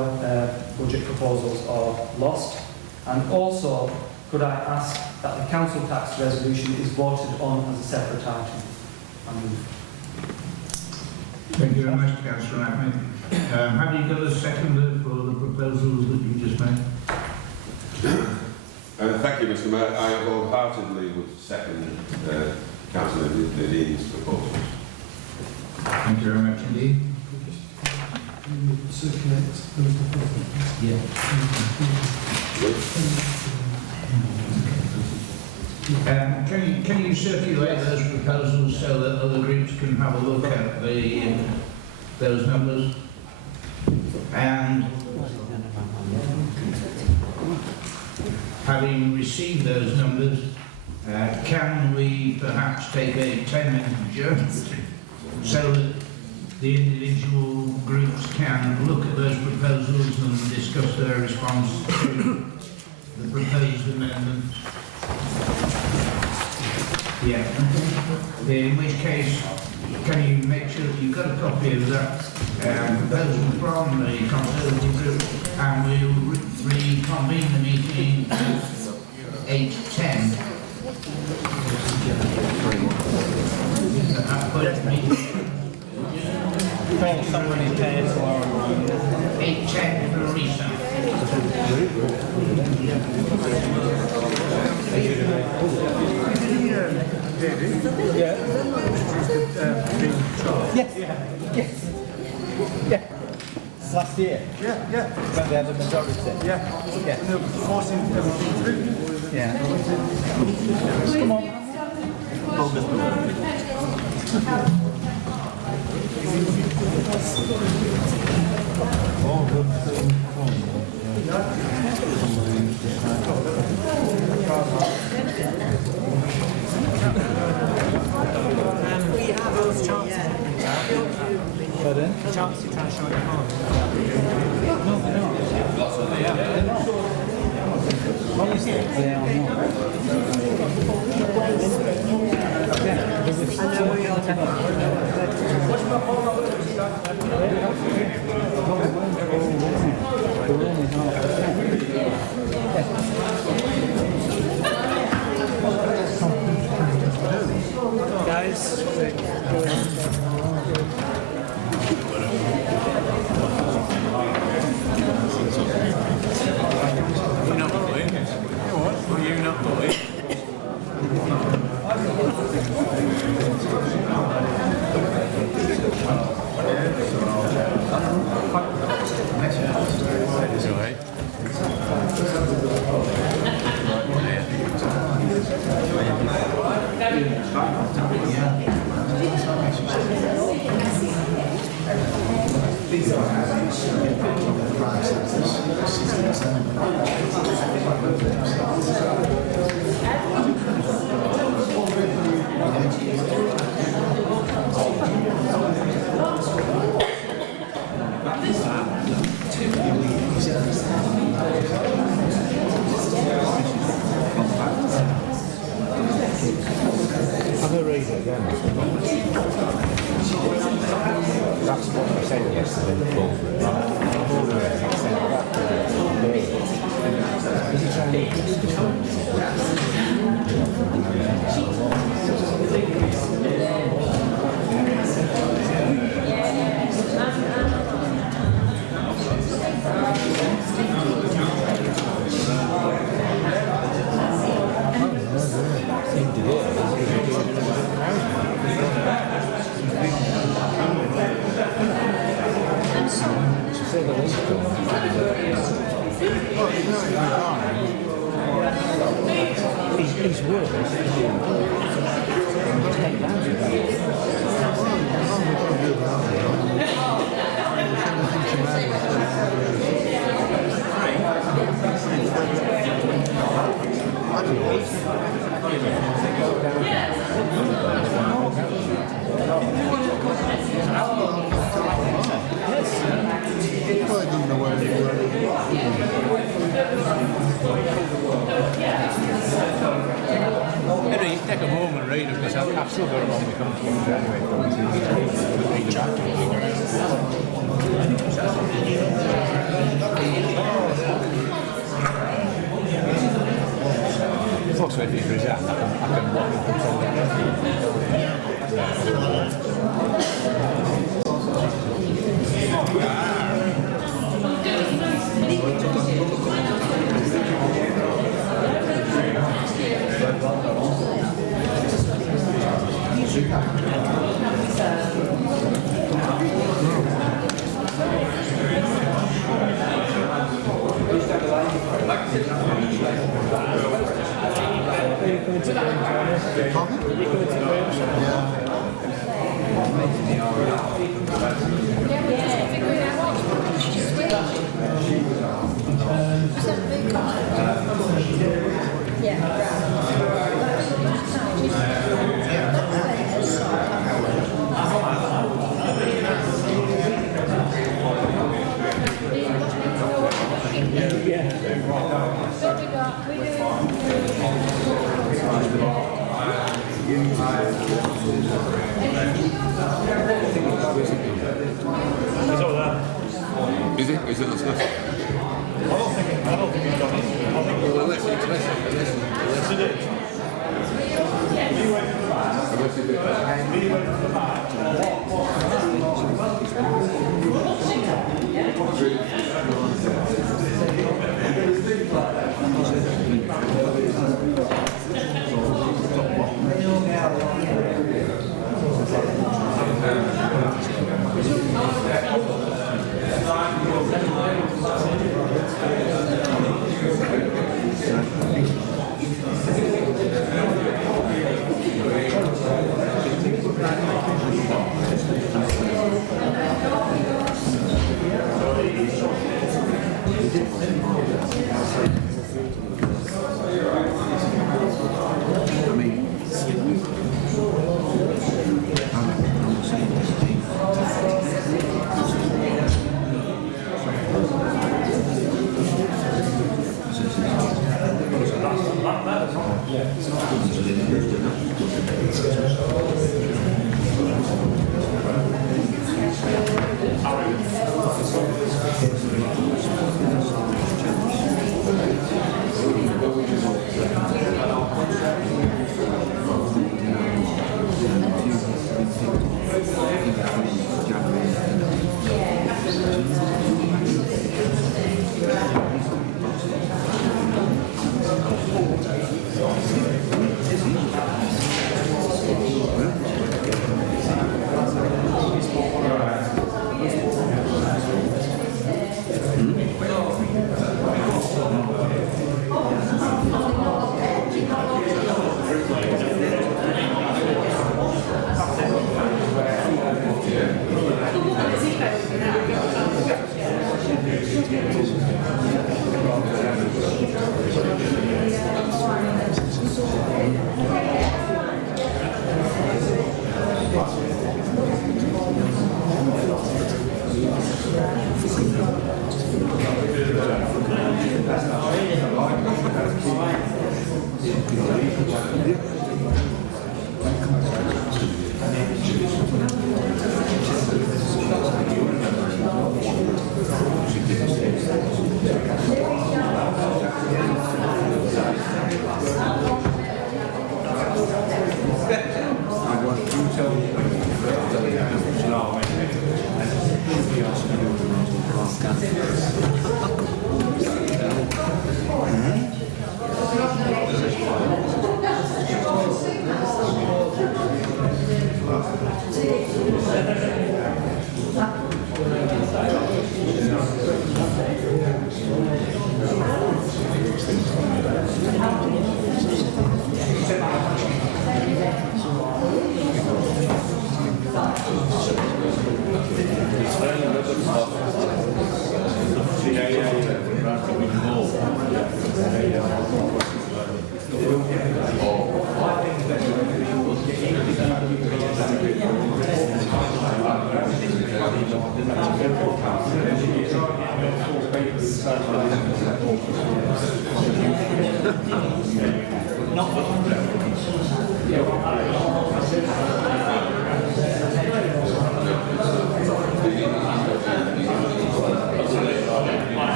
budget proposals are lost, and also could I ask that the council tax resolution is voted on as a separate item? I move. Thank you very much, Councillor Ahmed. Have you got a seconder for the proposals that you just made? Thank you, Mr. Mayor. I wholeheartedly would second Councillor Nadine's proposals. Thank you very much indeed. Can you circulate those proposals so that other groups can have a look at those numbers? And having received those numbers, can we perhaps take a 10-minute adjournment so that the individual groups can look at those proposals and discuss their response to the proposed amendment? Yeah. In which case, can you make sure that you've got a copy of that proposal from the Conservative group, and we'll reconvene the meeting at 8:10. Somebody pays for 8:10 for a restart. Yeah. Yes. Yes. Yeah. It's last year. Yeah. When they had the majority. Yeah. Yeah. They're forcing everything through. Yeah. Come on. Pardon? Chance to try and show it home. No, they're not. They're not. Honestly, they are not. I know where you're Guys, you're not going. What? Are you not going? It's all right. Have a read again. That's what I said yesterday. His words. Henry, you take a moment and read them because I've still got them on my computer anyway. Also, if he's resigned, I can walk him from Is it? Is it not supposed to? I don't think he's done it. Well, listen.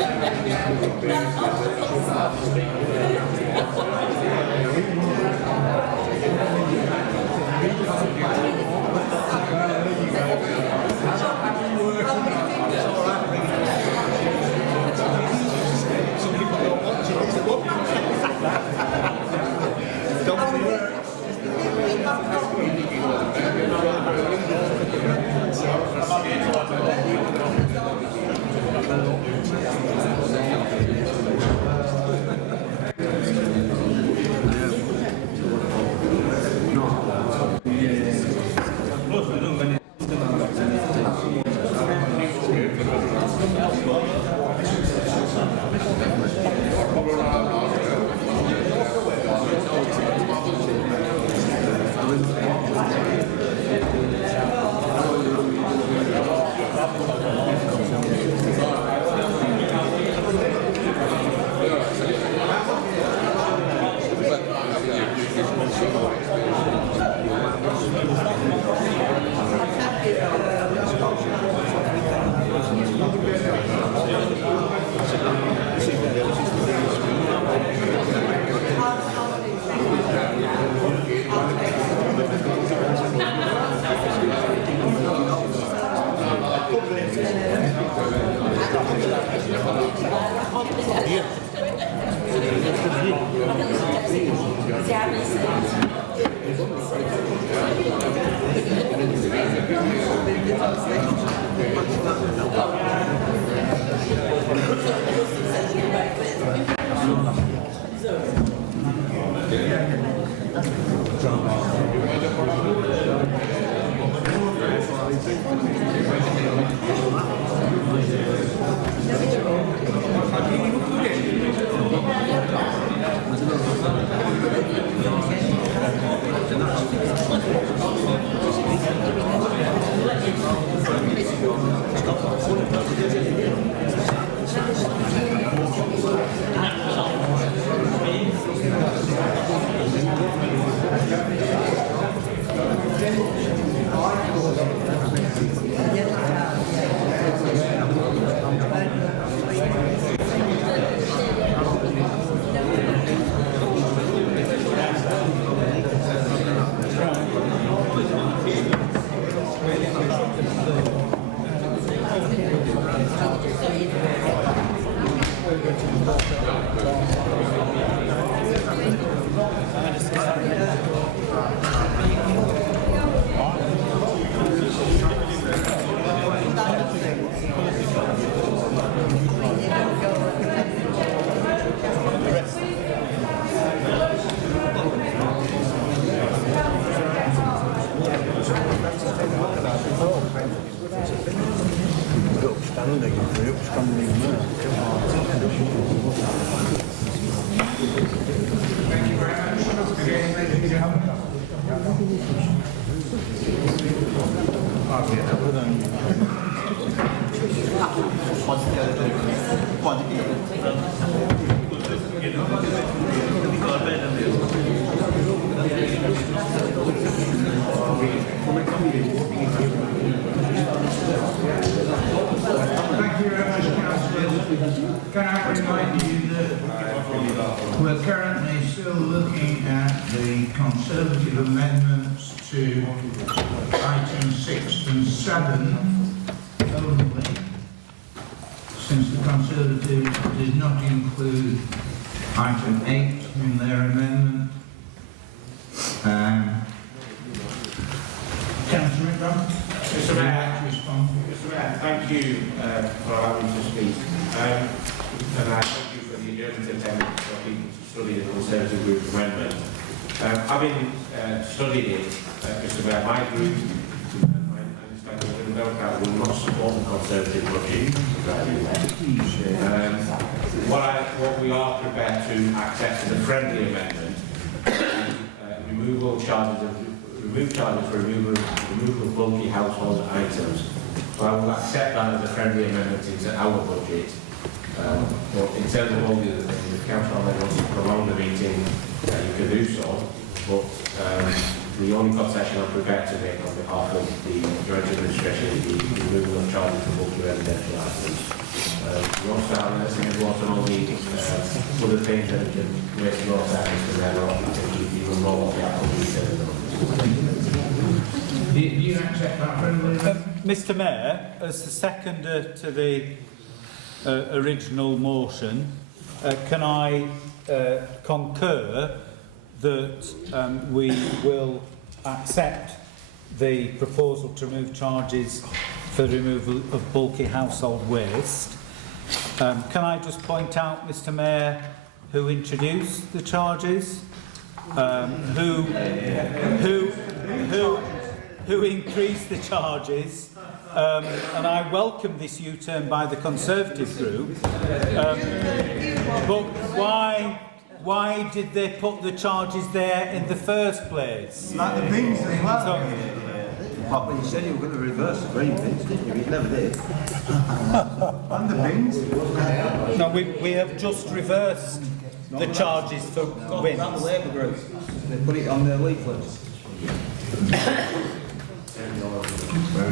Thank you. Can I remind you that we're currently still looking at the Conservative amendments to items 6 and 7 only, since the Conservatives did not include item 8 in their amendment. Councillor McDonald? Mr. Mayor, thank you for allowing me to speak. And I thank you for the adjournment attendance for people to study the Conservative Group amendment. Having studied it, Mr. Mayor, my group, I understand that the Democrat will not support the Conservative budget. What we are prepared to accept is a friendly amendment, remove charges for removal of bulky household items. So I will accept that as a friendly amendment into our budget. But in terms of all the other things, if Council wants to prolong the meeting, you can do so. But The only concession I'm prepared to make on behalf of the Joint Administration is the removal of charges for multi-residential items. We also have all the other things that we can waste more time to then I think even more of the Do you accept that friendly? Mr Mayor, as the seconder to the original motion, can I concur that we will accept the proposal to remove charges for the removal of bulky household waste? Can I just point out, Mr Mayor, who introduced the charges? Who increased the charges? And I welcome this U-turn by the Conservative group. But why did they put the charges there in the first place? Like the bins as well. But when you said you were going to reverse the green bins, didn't you? You never did. And the bins. No, we have just reversed the charges for bins. That the Labour group. They put it on their leaflets.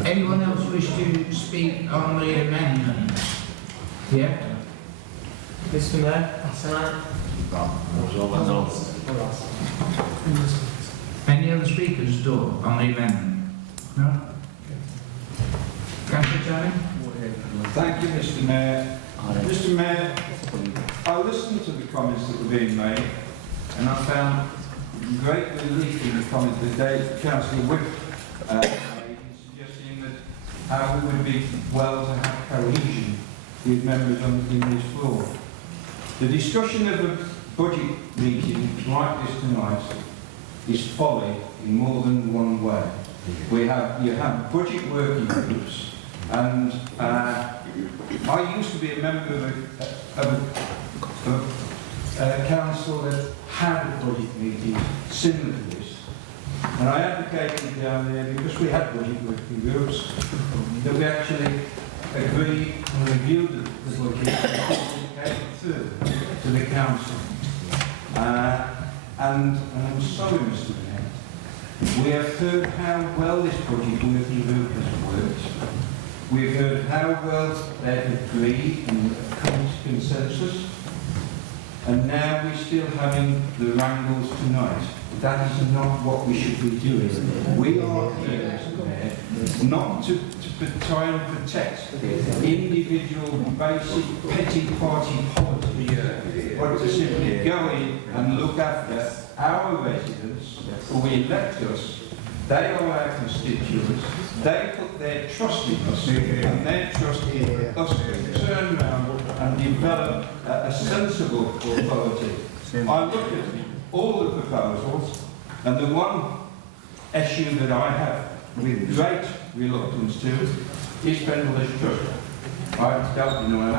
Anyone else wish to speak on the amendment? Yeah? Mr Mayor, Any other speakers at all on the amendment? No? Councillor Channing? Thank you, Mr Mayor. Mr Mayor, I listened to the comments that were being made and I found great relief in the comments that Councillor Whip made in suggesting that how we would be well to have cohesion with members in this floor. The discussion of a budget meeting like this tonight is folly in more than one way. You have budget working groups, and I used to be a member of a council that had a budget meeting similar to this, and I advocated down there, because we had budget working groups, that we actually agreed and reviewed the budget and came through to the council. And I'm sorry, Mr Mayor, we have heard how well this budget working group has worked. We've heard how well they've agreed and come to consensus. And now we're still having the wrangles tonight. That is not what we should be doing. We are here, Mr Mayor, not to try and protect individual, basic, petty party politics, but to simply go in and look after our residents who elect us. They are our constituents. They put their trust in us, and their trust in us to turn around and develop a sensible authority. I look at all the proposals, and the one issue that I have with great reluctance to is Pendle Trust. I don't deny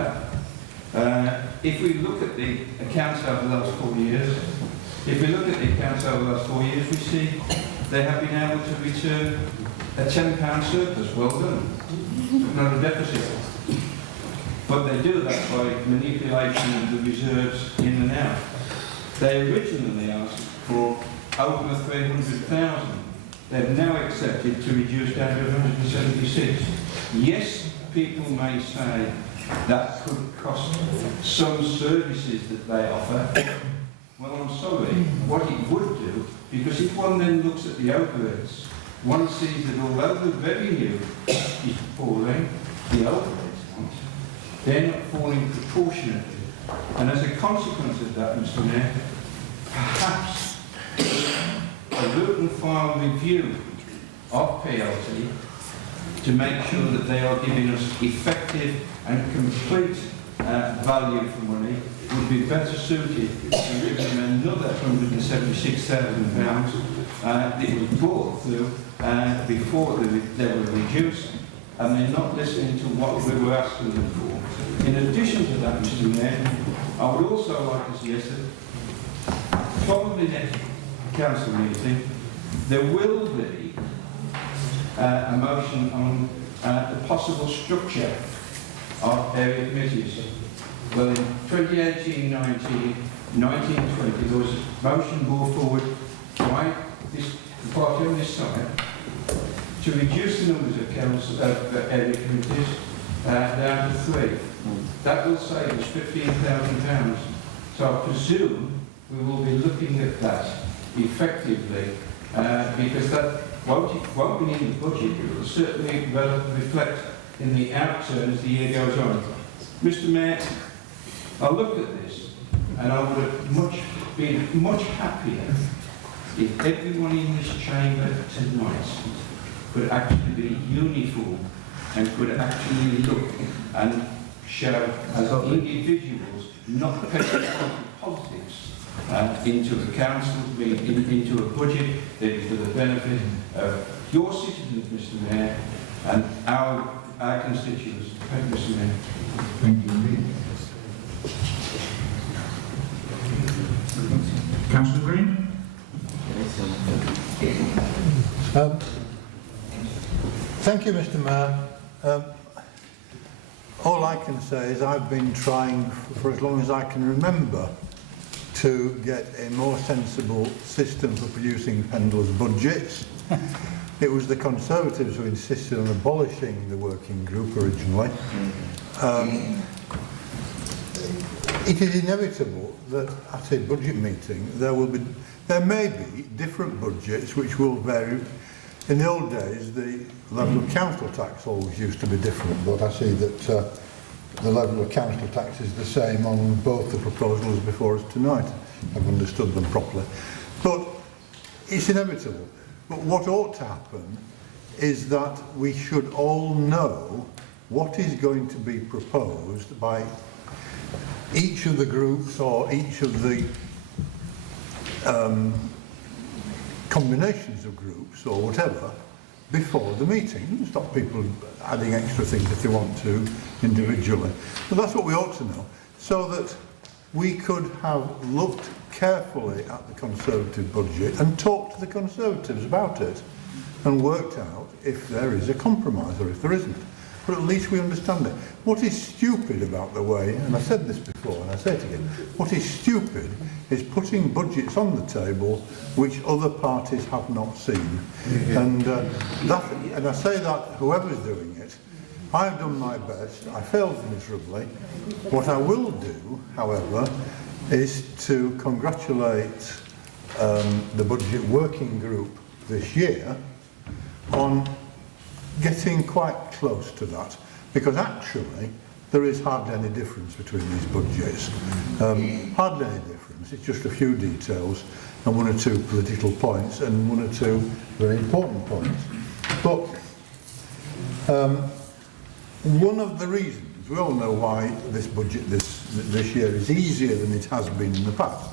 that. If we look at the accounts over the last 4 years, we see they have been able to return a £10 surplus. Well done. Not a deficit. But they do that by manipulation of the reserves in and out. They originally asked for over 300,000. They've now accepted to reduce down to 176. Yes, people may say that could cost some services that they offer. Well, I'm sorry, what it would do, because if one then looks at the overheads, one sees that although the revenue is falling, the overheads aren't. They're not falling proportionately. And as a consequence of that, Mr Mayor, perhaps a root and file review of PLT to make sure that they are giving us effective and complete value for money would be better suited to give them another £176,000 that was brought through before they were reduced, and they're not listening to what we were asking them for. In addition to that, Mr Mayor, I would also like to suggest that probably next council meeting there will be a motion on the possible structure of area committees. Well, in 2018-19, 1920, there was a motion brought forward by this the party on this side, to reduce the numbers of area committees down to 3. That will save us £15,000. So I presume we will be looking at that effectively, because that won't be in the budget, it will certainly reflect in the outturn as the year goes on. Mr. Mayor, I looked at this and I would have been much happier if everyone in this chamber tonight could actually be uniform and could actually look and show as individuals, not petty politics, into the council, into a budget that is for the benefit of your citizens, Mr. Mayor, and our constituents. Thank you, Mr. Mayor. Thank you indeed. Councillor Green? Thank you, Mr. Mayor. All I can say is I've been trying for as long as I can remember to get a more sensible system for producing Pendle's budgets. It was the Conservatives who insisted on abolishing the working group originally. It is inevitable that at a budget meeting there may be different budgets which will vary. In the old days, the level of council tax always used to be different, but I see that the level of council tax is the same on both the proposals before us tonight. I've understood them properly. But it's inevitable. But what ought to happen is that we should all know what is going to be proposed by each of the groups or each of the combinations of groups or whatever before the meeting. Stop people adding extra things if they want to individually. But that's what we ought to know, so that we could have looked carefully at the Conservative budget and talked to the Conservatives about it and worked out if there is a compromise or if there isn't. But at least we understand it. What is stupid about the way, and I said this before and I say it again, what is stupid is putting budgets on the table which other parties have not seen. And I say that whoever's doing it, I've done my best, I failed miserably. What I will do, however, is to congratulate the budget working group this year on getting quite close to that, because actually there is hardly any difference between these budgets. Hardly any difference. It's just a few details and one or two political points and one or two very important points. But one of the reasons, we all know why this budget this year is easier than it has been in the past,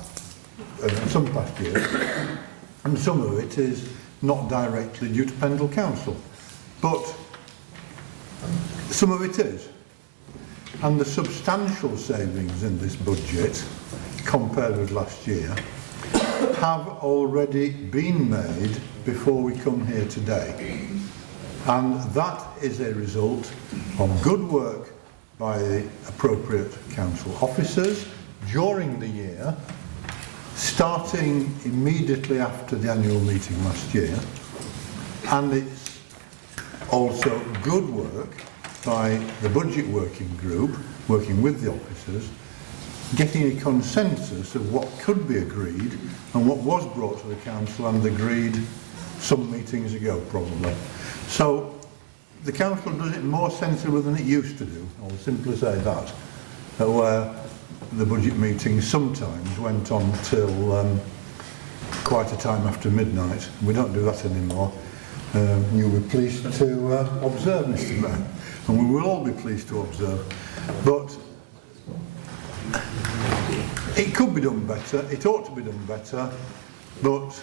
some past years, and some of it is not directly due to Pendle Council. But some of it is. And the substantial savings in this budget, compared with last year, have already been made before we come here today. And that is a result of good work by the appropriate council officers during the year, starting immediately after the annual meeting last year. And it's also good work by the budget working group, working with the officers, getting a consensus of what could be agreed and what was brought to the council and agreed some meetings ago probably. So the council does it more sensibly than it used to do. I'll simply say that, where the budget meetings sometimes went on till quite a time after midnight. We don't do that anymore. You'll be pleased to observe, Mr. Mayor, and we will all be pleased to observe. But it could be done better, it ought to be done better, but,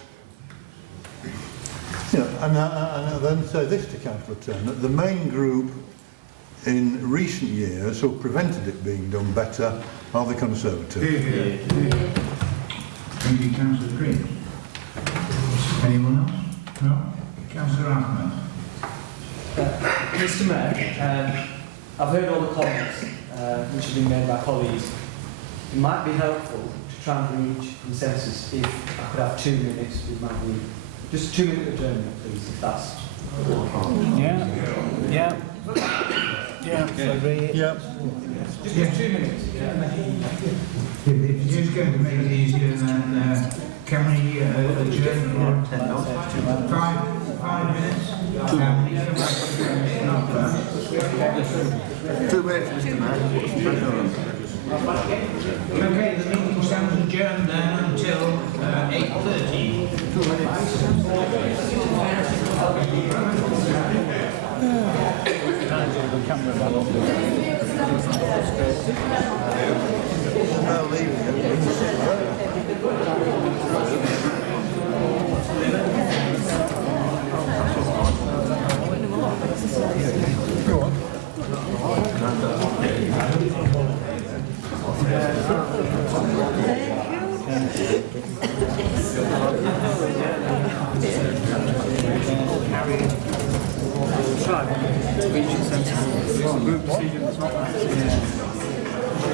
you know, and I then say this to Councillor Turner, that the main group in recent years who prevented it being done better are the Conservatives. Thank you, Councillor Green. Anyone else? No? Councillor Ahmed. Mr. Mayor, I've heard all the comments which have been made by colleagues. It might be helpful to try and reach consensus if I could have 2 minutes with my group Just 2 minute adjournment, please, if that's... Yeah. Yeah. Yeah. Agree. Yeah. Just 2 minutes. If it's just going to make it easier, then can we adjourn for 5 minutes? 2 minutes, Mr. Mayor. Okay, the meeting stands adjourned then until 8:30. 2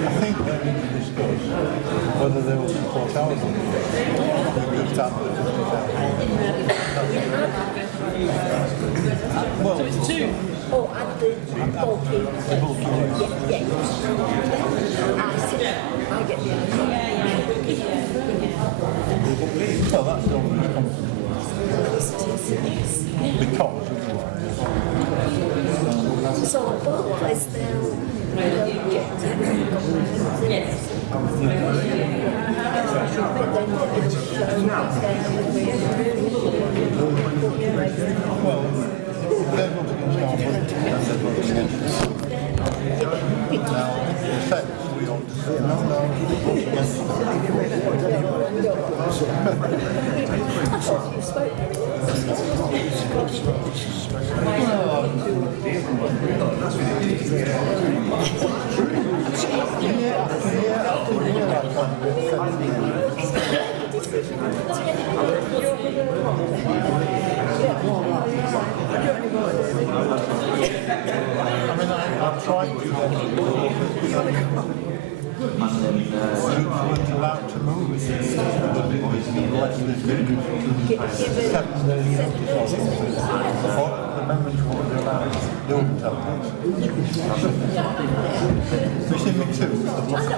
I think they need to discuss whether they will support our budget. Well, So it's 2? Oh, and the bulky. Yeah. I see. I get the idea. well, that's the only because otherwise. So the bulk is now yes. Well, they're voting against our budget, and they're voting against it. Now, the effects we ought to say, no, they vote against it. I've tried to get allowed to move it. The amendments won't allow don't tell us. You see me too?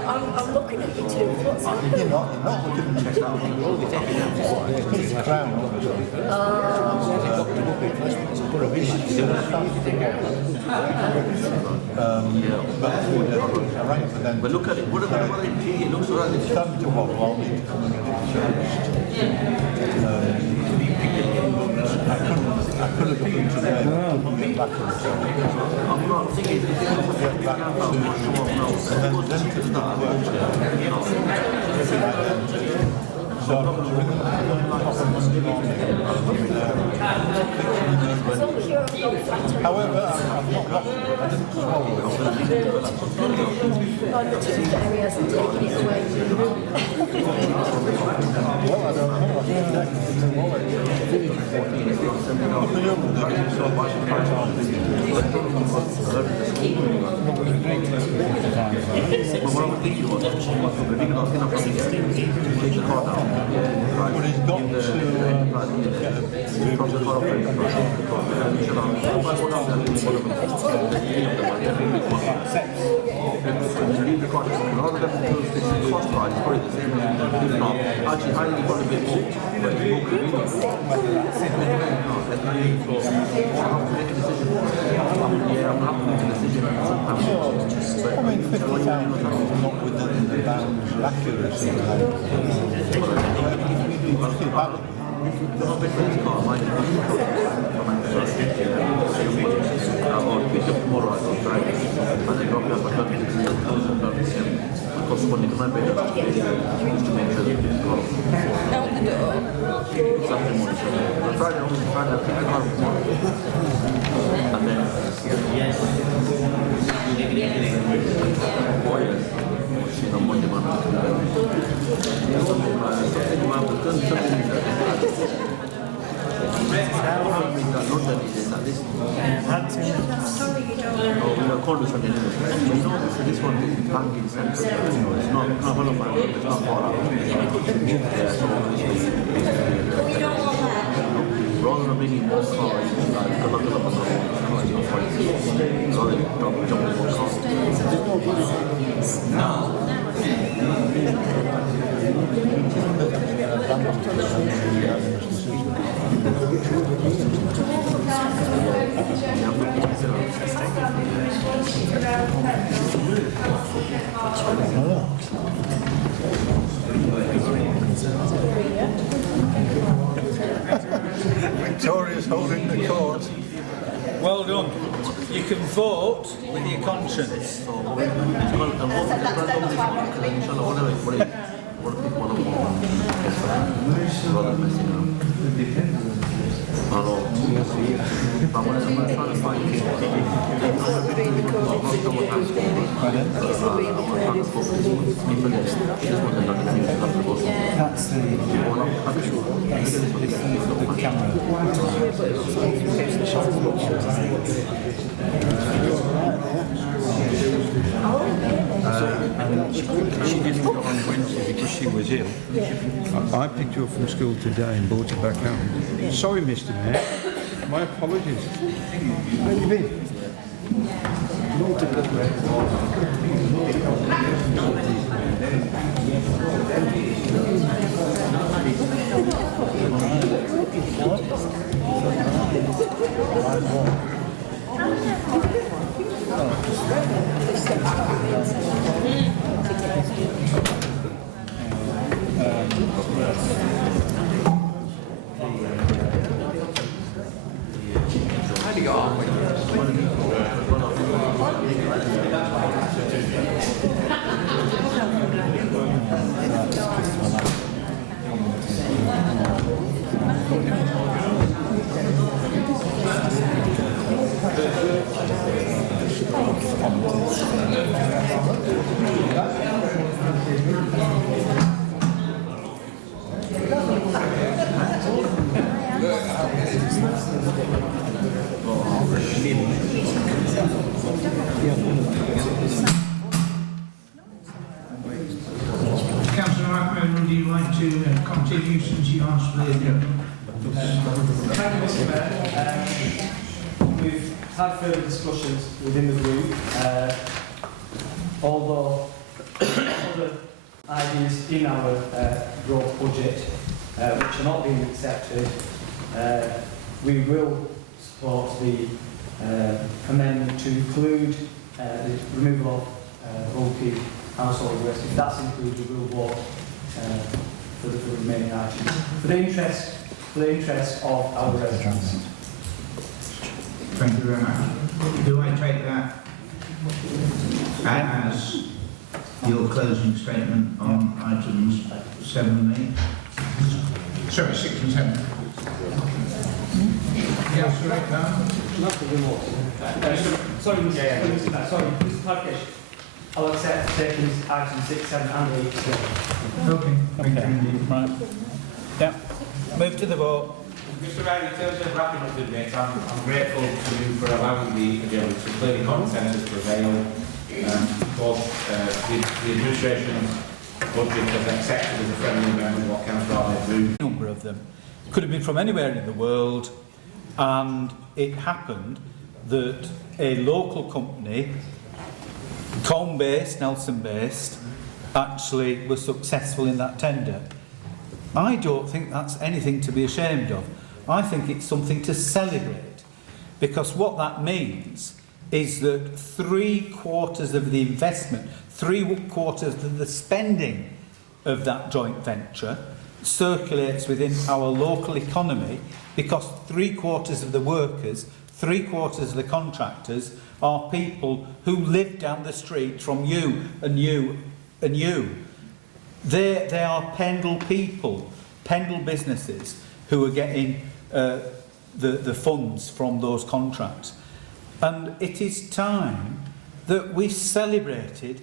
I'm looking at you too. What's happening? You're not looking at me. It's crown. But look at it. What it looks all right. It's starting to wobble. I'll need to come and get it changed. I could have been today. Get back on the I'm not thinking get back and then to start work. So I'm going to ring them up on Monday morning. However, I'm not lost. I didn't swallow it. On the two areas and taking it away. Well, I don't know. I think that's in the wallet. But the young one, they get so much price on the but he's got to get I mean, 50,000 is not within the bounds of accuracy. This one is banking centre. It's not one of my it's not far out. rather than bringing more cars, like, good luck on the road, rather than jumping more cars. Victoria's holding the court. Well done. You can vote with your conscience. That's the camera. She didn't go on Wednesday because she was ill. I picked her up from school today and brought her back home. Sorry, Mr. Mayor. My apologies. Where have you been? Councillor Ackman, would you like to continue since you asked for the agenda? Thank you, Mr. Mayor. We've had further discussions within the group, although other ideas in our growth budget which are not being accepted, we will support the amendment to include the removal of bulky household waste. If that's included, we will vote for the remaining items for the interest of our residents. Thank you very much. Do I take that as your closing statement on items 7 and 8? Sorry, 6 and 7. Councillor Ackman? Sorry, Mr. Clarification. I'll accept taking items 6, 7 and 8 together. Okay. Right. Yeah. Move to the vote. Mr. Mayor, in terms of wrapping up the debate, I'm grateful to you for allowing the agenda to clearly consensus prevail. Both the administration's budget has accepted as a friendly amendment what Councillor Arnett moved. A number of them could have been from anywhere in the world, and it happened that a local company, Combe-based, Nelson-based, actually was successful in that tender. I don't think that's anything to be ashamed of. I think it's something to celebrate, because what that means is that 3/4 of the investment, 3/4 of the spending of that joint venture circulates within our local economy, because 3/4 of the workers, 3/4 of the contractors are people who live down the street from you and you and you. They are Pendle people, Pendle businesses who are getting the funds from those contracts. And it is time that we celebrated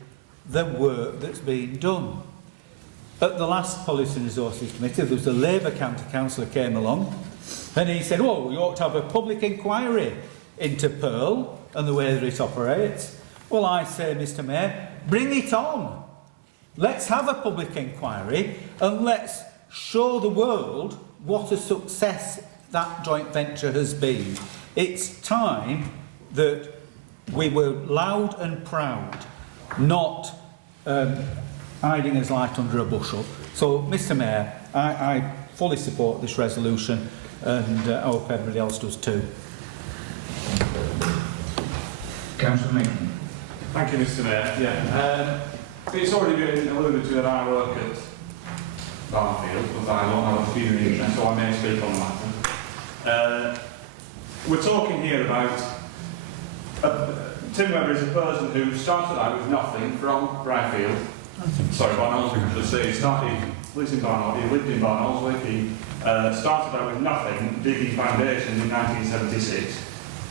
the work that's been done. At the last Policy and Resources Committee, there was a Labour county councillor came along and he said, oh, we ought to have a public inquiry into Pearl and the way that it operates. Well, I say, Mr. Mayor, bring it on. Let's have a public inquiry and let's show the world what a success that joint venture has been. It's time that we were loud and proud, not hiding his light under a bushel. So, Mr Mayor, I fully support this resolution, and I hope everybody else does too. Councillor Mason. Thank you, Mr Mayor. Yeah, it's already been alluded to that I work at Barnfield, but I don't have a pecuniary interest, so I may speak on the matter. We're talking here about Tim Webber is a person who started out with nothing from Bradfield. Sorry, Barnoldswick, I should say. He lived in Barnoldswick. He started out with nothing, digging foundations in 1976.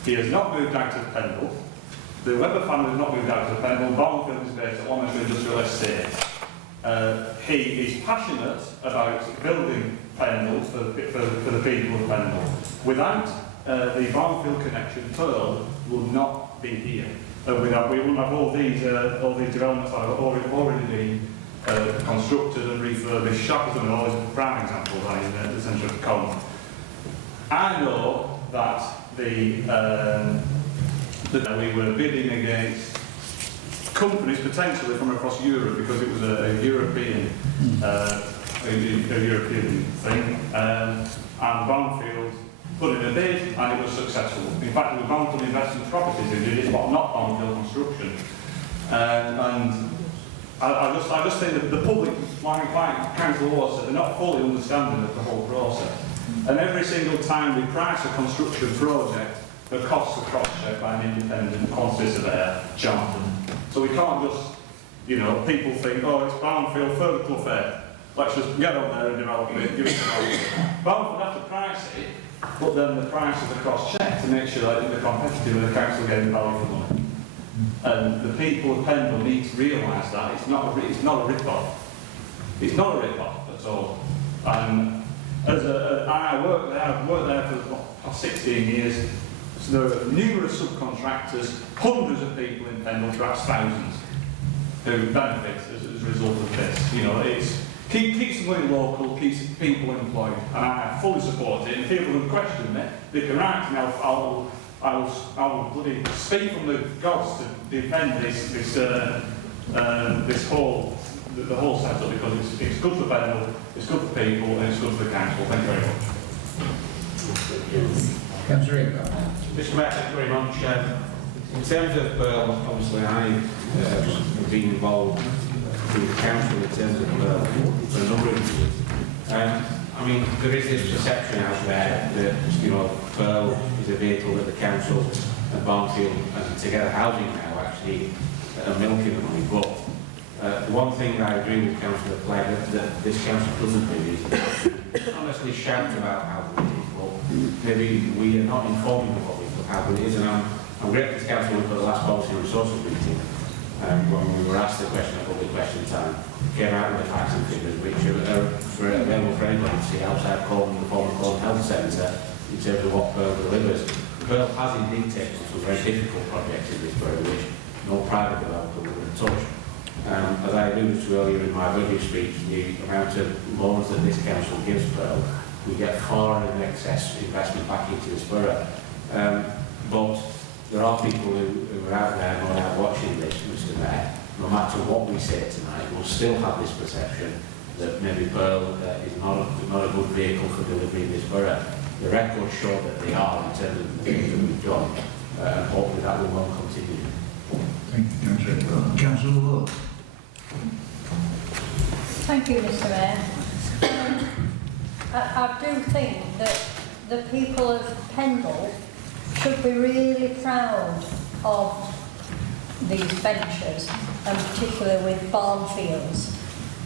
He has not moved out of Pendle. The Webber family has not moved out of Pendle. Barnfield is based on an industrial estate. He is passionate about building Pendle for the people of Pendle. Without the Barnfield connection, Pearl would not be here. We wouldn't have all these developments that have already been constructed and refurbished. Shackleton and all these prime examples are in the centre of the column. I know that we were bidding against companies potentially from across Europe because it was a European thing, and Barnfield put in a bid and it was successful. In fact, it was Barnfield Investment Properties who did it, but not Barnfield Construction. And I just think that the public, like Council Law said, they're not fully understanding of the whole process. And every single time we price a construction project, the costs are cross-checked by an independent quantity surveyor, chartered. So we can't just, people think, oh, it's Barnfield, further Clough Fair. Let's just get on there and develop it, give it to Barnfield. Barnfield have to price it, but then the prices are cross-checked to make sure that they're competitive and the council getting value for money. And the people of Pendle need to realise that it's not a rip-off. It's not a rip-off at all. And I've worked there for the past 16 years. So there are numerous subcontractors, hundreds of people in Pendle, perhaps thousands, who benefit as a result of this. Keeps them going local, keeps people employed, and I fully support it. And people who question me, they can write to me. I will bloody speak from the gods to defend the whole setup, because it's good for Pendle, it's good for people, and it's good for the council. Thank you very much. Mr Mayor, thank you very much. In terms of Pearl, obviously I've been involved with the council in terms of Pearl for a number of years. I mean, there is this perception out there that, Pearl is a vehicle that the council and Barnfield and Together Housing now actually are milking the money. But the one thing that I agree with Councillor Clegg that this council doesn't do is honestly shout about how good it is, but maybe we are not informing the public of how good it is. And I'm grateful to Council for the last policy and resources meeting, when we were asked the question at public question time, came out with the facts and figures which are available for anybody to see outside Colne, the former Colne Health Centre, in terms of what Pearl delivers. Pearl has indeed taken some very difficult projects in this borough which no private developer would have touched. As I alluded to earlier in my budget speech, the amount of loans that this council gives Pearl, we get far in excess investment back into this borough. But there are people who are out there no doubt watching this, Mr Mayor. No matter what we say tonight, we'll still have this perception that maybe Pearl is not a good vehicle for delivering this borough. The records show that they are in terms of the things that we've done, and hopefully that will well continue. Thank you, Councillor. Councillor Wood. Thank you, Mr Mayor. I do think that the people of Pendle should be really proud of these ventures, and particularly with Barnfields.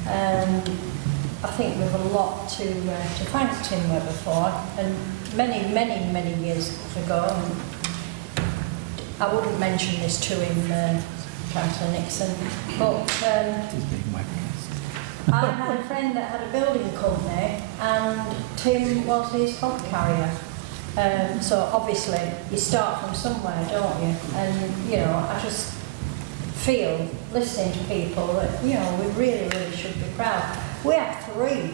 I think we've a lot to thank Tim Webber for, and many years ago, and I wouldn't mention this to him, Councillor Nixon, but I had a friend that had a building company and Tim was his hod carrier. So obviously you start from somewhere, don't you? And I just feel, listening to people, that we really should be proud. We have 3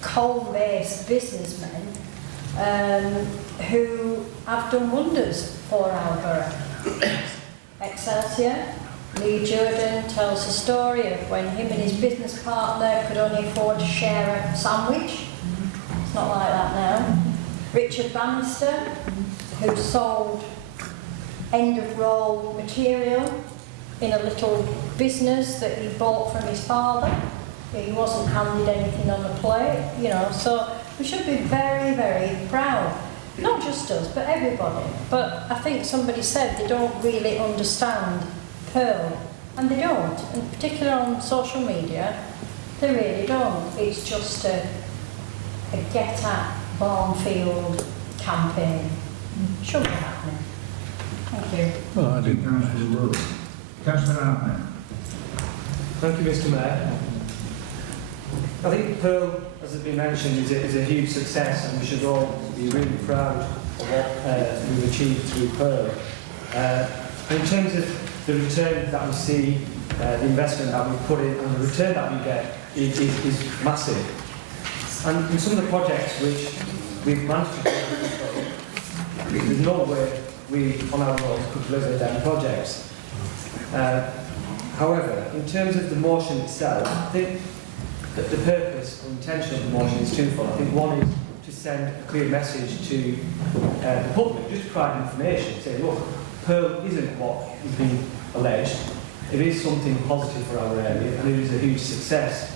Colne-based businessmen who have done wonders for our borough. Excelsior, Lee Jordan tells the story of when him and his business partner could only afford to share a sandwich. It's not like that now. Richard Bannister, who sold end-of-roll material in a little business that he bought from his father. He wasn't handed anything on a plate, you know, so we should be very, very proud. Not just us, but everybody. But I think somebody said they don't really understand Pearl, and they don't, and particularly on social media, they really don't. It's just a get at Barnfield campaign. Shouldn't be happening. Thank you. Well, I didn't. Councillor Hartman. Thank you, Mr. Mayor. I think Pearl, as has been mentioned, is a huge success, and we should all be really proud of what we've achieved through Pearl. In terms of the return that we see, the investment that we put in, and the return that we get is massive. And in some of the projects which we've managed to do, there's no way we, on our own, could deliver them projects. However, in terms of the motion itself, I think that the purpose or intention of the motion is twofold. I think one is to send a clear message to the public, just to provide information, say, look, Pearl isn't what has been alleged. It is something positive for our area, and it is a huge success.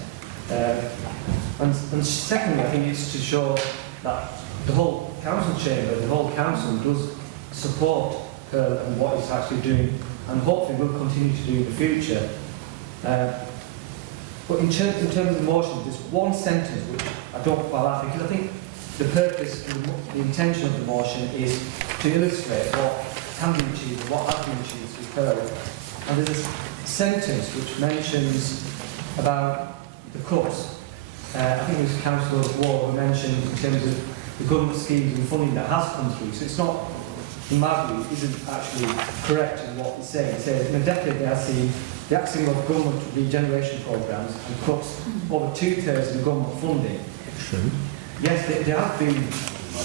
And secondly, I think it's to show that the whole council chamber, the whole council does support Pearl and what it's actually doing, and hopefully will continue to do in the future. But in terms of the motion, there's one sentence which I don't quite like, because I think the purpose and the intention of the motion is to illustrate what can be achieved and what has been achieved through Pearl. And there's a sentence which mentions about the cuts. I think it was Councillor Ward who mentioned in terms of the government schemes and funding that has come through. So it's not, in my view, isn't actually correct in what he's saying. He says in a decade they have seen the axing of government regeneration programmes and cuts over 2/3 of the government funding. True. Yes, there have been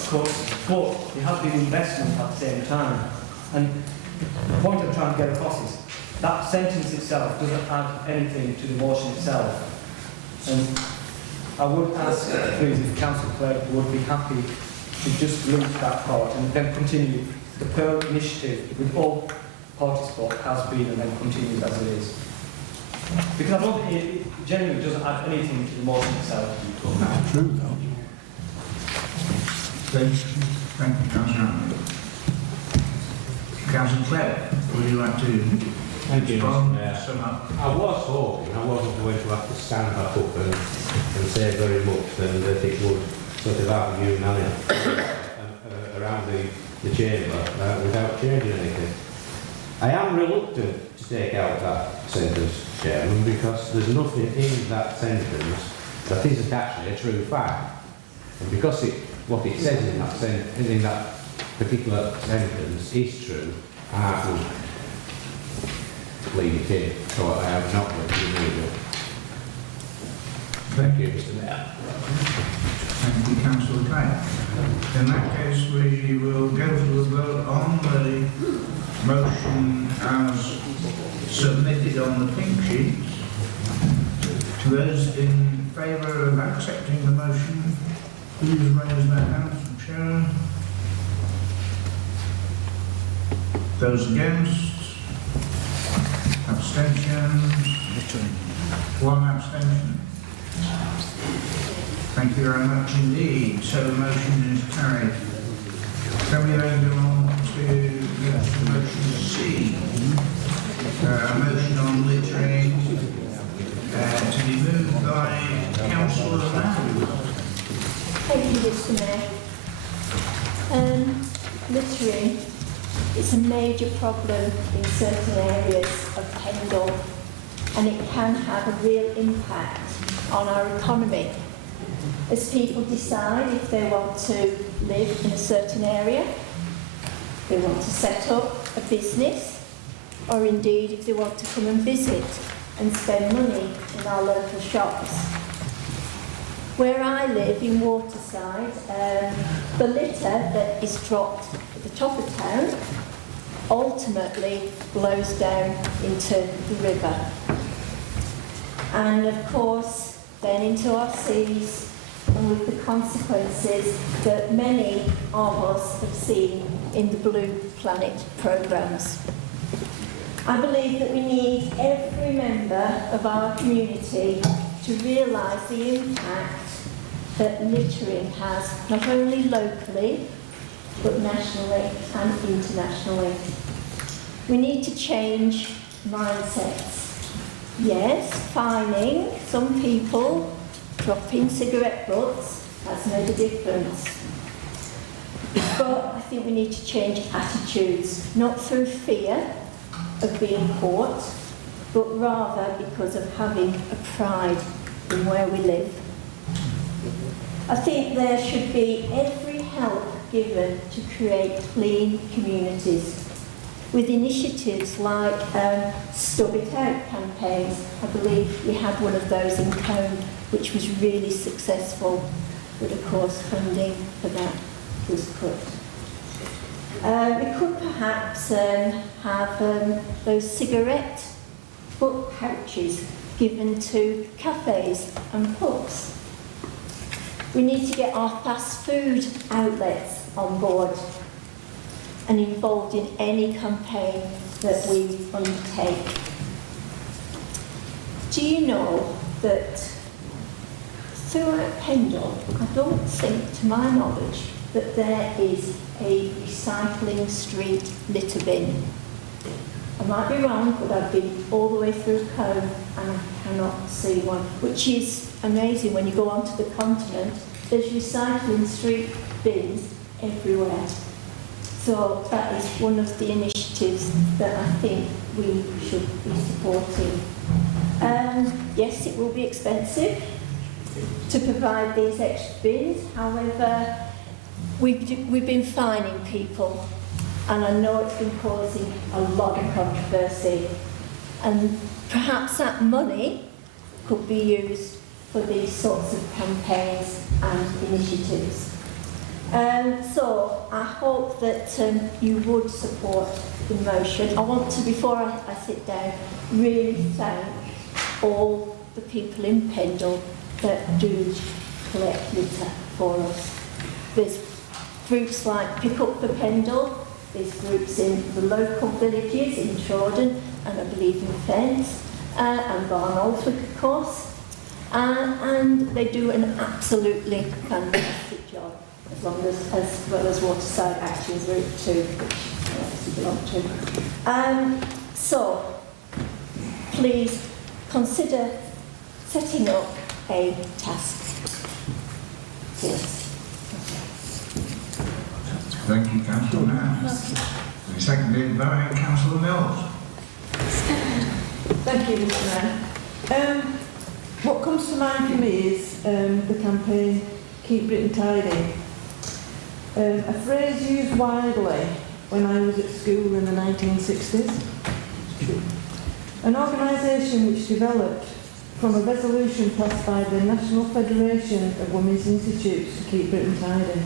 cuts, but there has been investment at the same time. And the point I'm trying to get across is that sentence itself doesn't add anything to the motion itself. And I would ask, please, if Councillor Clegg would be happy to just link that part and then continue the Pearl initiative with all party support has been and then continues as it is. Because I don't think it genuinely doesn't add anything to the motion itself. True, though. Please. Thank you, Councillor Hartman. Councillor Clegg, would you like to Thank you, respond? Mr. Mayor. Sum up? I was hoping I wasn't going to have to stand back up and say very much, and that it would sort of have unanimity around the chamber without changing anything. I am reluctant to take out that sentence, Chairman, because there's nothing in that sentence that isn't actually a true fact. And because what it says in that particular sentence is true, I would leave it in, so I have not going to remove it. Thank you, Mr. Mayor. Thank you, Councillor Clegg. In that case, we will go to a vote on the motion as submitted on the pink sheets. Those in favour of accepting the motion, please raise their hands and show. Those against? Abstentions? One abstention. Thank you very much indeed. So the motion is carried. Can we then go on to motion C? Motion on littering to be moved by Councillor Lamb. Thank you, Mr. Mayor. Littering is a major problem in certain areas of Pendle, and it can have a real impact on our economy. As people decide if they want to live in a certain area, they want to set up a business, or indeed if they want to come and visit and spend money in our local shops. Where I live in Waterside, the litter that is dropped at the top of town ultimately blows down into the river. And of course, then into our seas, and with the consequences that many of us have seen in the Blue Planet programmes. I believe that we need every member of our community to realise the impact that littering has, not only locally, but nationally and internationally. We need to change mindsets. Yes, fining some people dropping cigarette butts has made a difference. But I think we need to change attitudes, not through fear of being caught, but rather because of having a pride in where we live. I think there should be every help given to create clean communities, with initiatives like Stub It Out campaigns. I believe we had one of those in Cone, which was really successful, but of course funding for that was cut. We could perhaps have those cigarette butt pouches given to cafes and pubs. We need to get our fast food outlets on board and involved in any campaign that we undertake. Do you know that throughout Pendle, I don't think, to my knowledge, that there is a recycling street litter bin? I might be wrong, but I've been all the way through Cone and I cannot see one, which is amazing. When you go onto the continent, there's recycling street bins everywhere. So that is one of the initiatives that I think we should be supporting. Yes, it will be expensive to provide these extra bins. However, we've been fining people, and I know it's been causing a lot of controversy. And perhaps that money could be used for these sorts of campaigns and initiatives. So I hope that you would support the motion. I want to, before I sit down, really thank all the people in Pendle that do collect litter for us. There's groups like Pick Up for Pendle, there's groups in the local villages in Trawden and I believe in Fens and Barnolford, of course, and they do an absolutely fantastic job, as well as Waterside Actions Group 2, which I obviously belong to. So please consider setting up a task force. Thank you, Councillor Mann. Seconded by Councillor Mills. Thank you, Mr. Mayor. What comes to mind for me is the campaign Keep Britain Tidy. A phrase used widely when I was at school in the 1960s. An organisation which developed from a resolution passed by the National Federation of Women's Institutes to keep Britain tidy.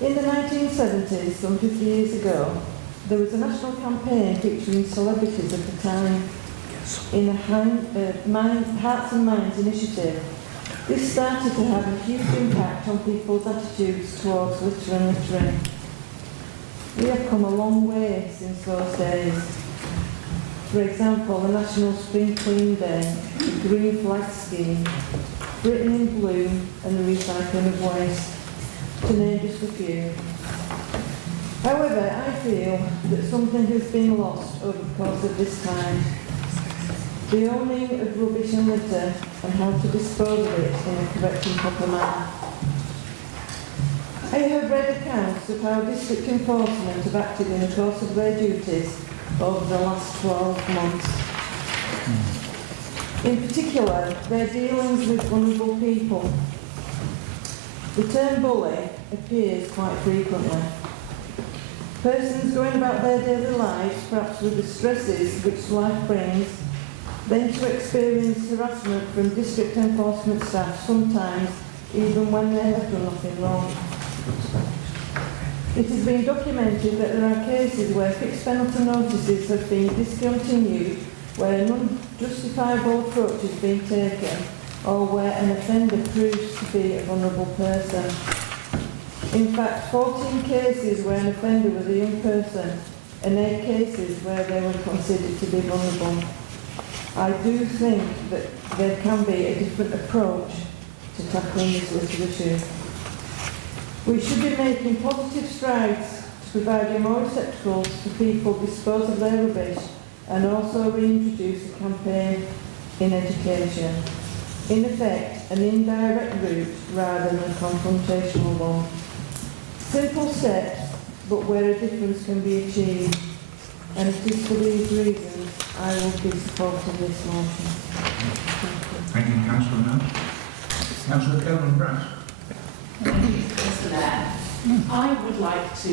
In the 1970s, some 50 years ago, there was a national campaign featuring celebrities of the time in a Hearts and Minds initiative. This started to have a huge impact on people's attitudes towards litter and littering. We have come a long way since those days. For example, the National Spring Clean Day, the Green Flag Scheme, Britain in Bloom and the recycling of waste, to name just a few. However, I feel that something has been lost over the course of this time. The owning of rubbish and litter and how to dispose of it in a correct and proper manner. I have read accounts of how district enforcement have acted in the course of their duties over the last 12 months. In particular, their dealings with vulnerable people. The term bully appears quite frequently. Persons going about their daily lives, perhaps with the stresses which life brings, then to experience harassment from district enforcement staff, sometimes even when they have done nothing wrong. It has been documented that there are cases where fixed penalty notices have been discontinued, where an unjustifiable approach has been taken, or where an offender proves to be a vulnerable person. In fact, 14 cases where an offender was a young person, and 8 cases where they were considered to be vulnerable. I do think that there can be a different approach to tackling this little issue. We should be making positive strides to providing more receptacles for people to dispose of their rubbish, and also reintroduce a campaign in education. In effect, an indirect route rather than a confrontational one. Simple steps, but where a difference can be achieved. And it is for these reasons I will be supporting this motion. Thank you, Councillor Mann. Councillor Kelvin-Brass. Mr. Mayor, I would like to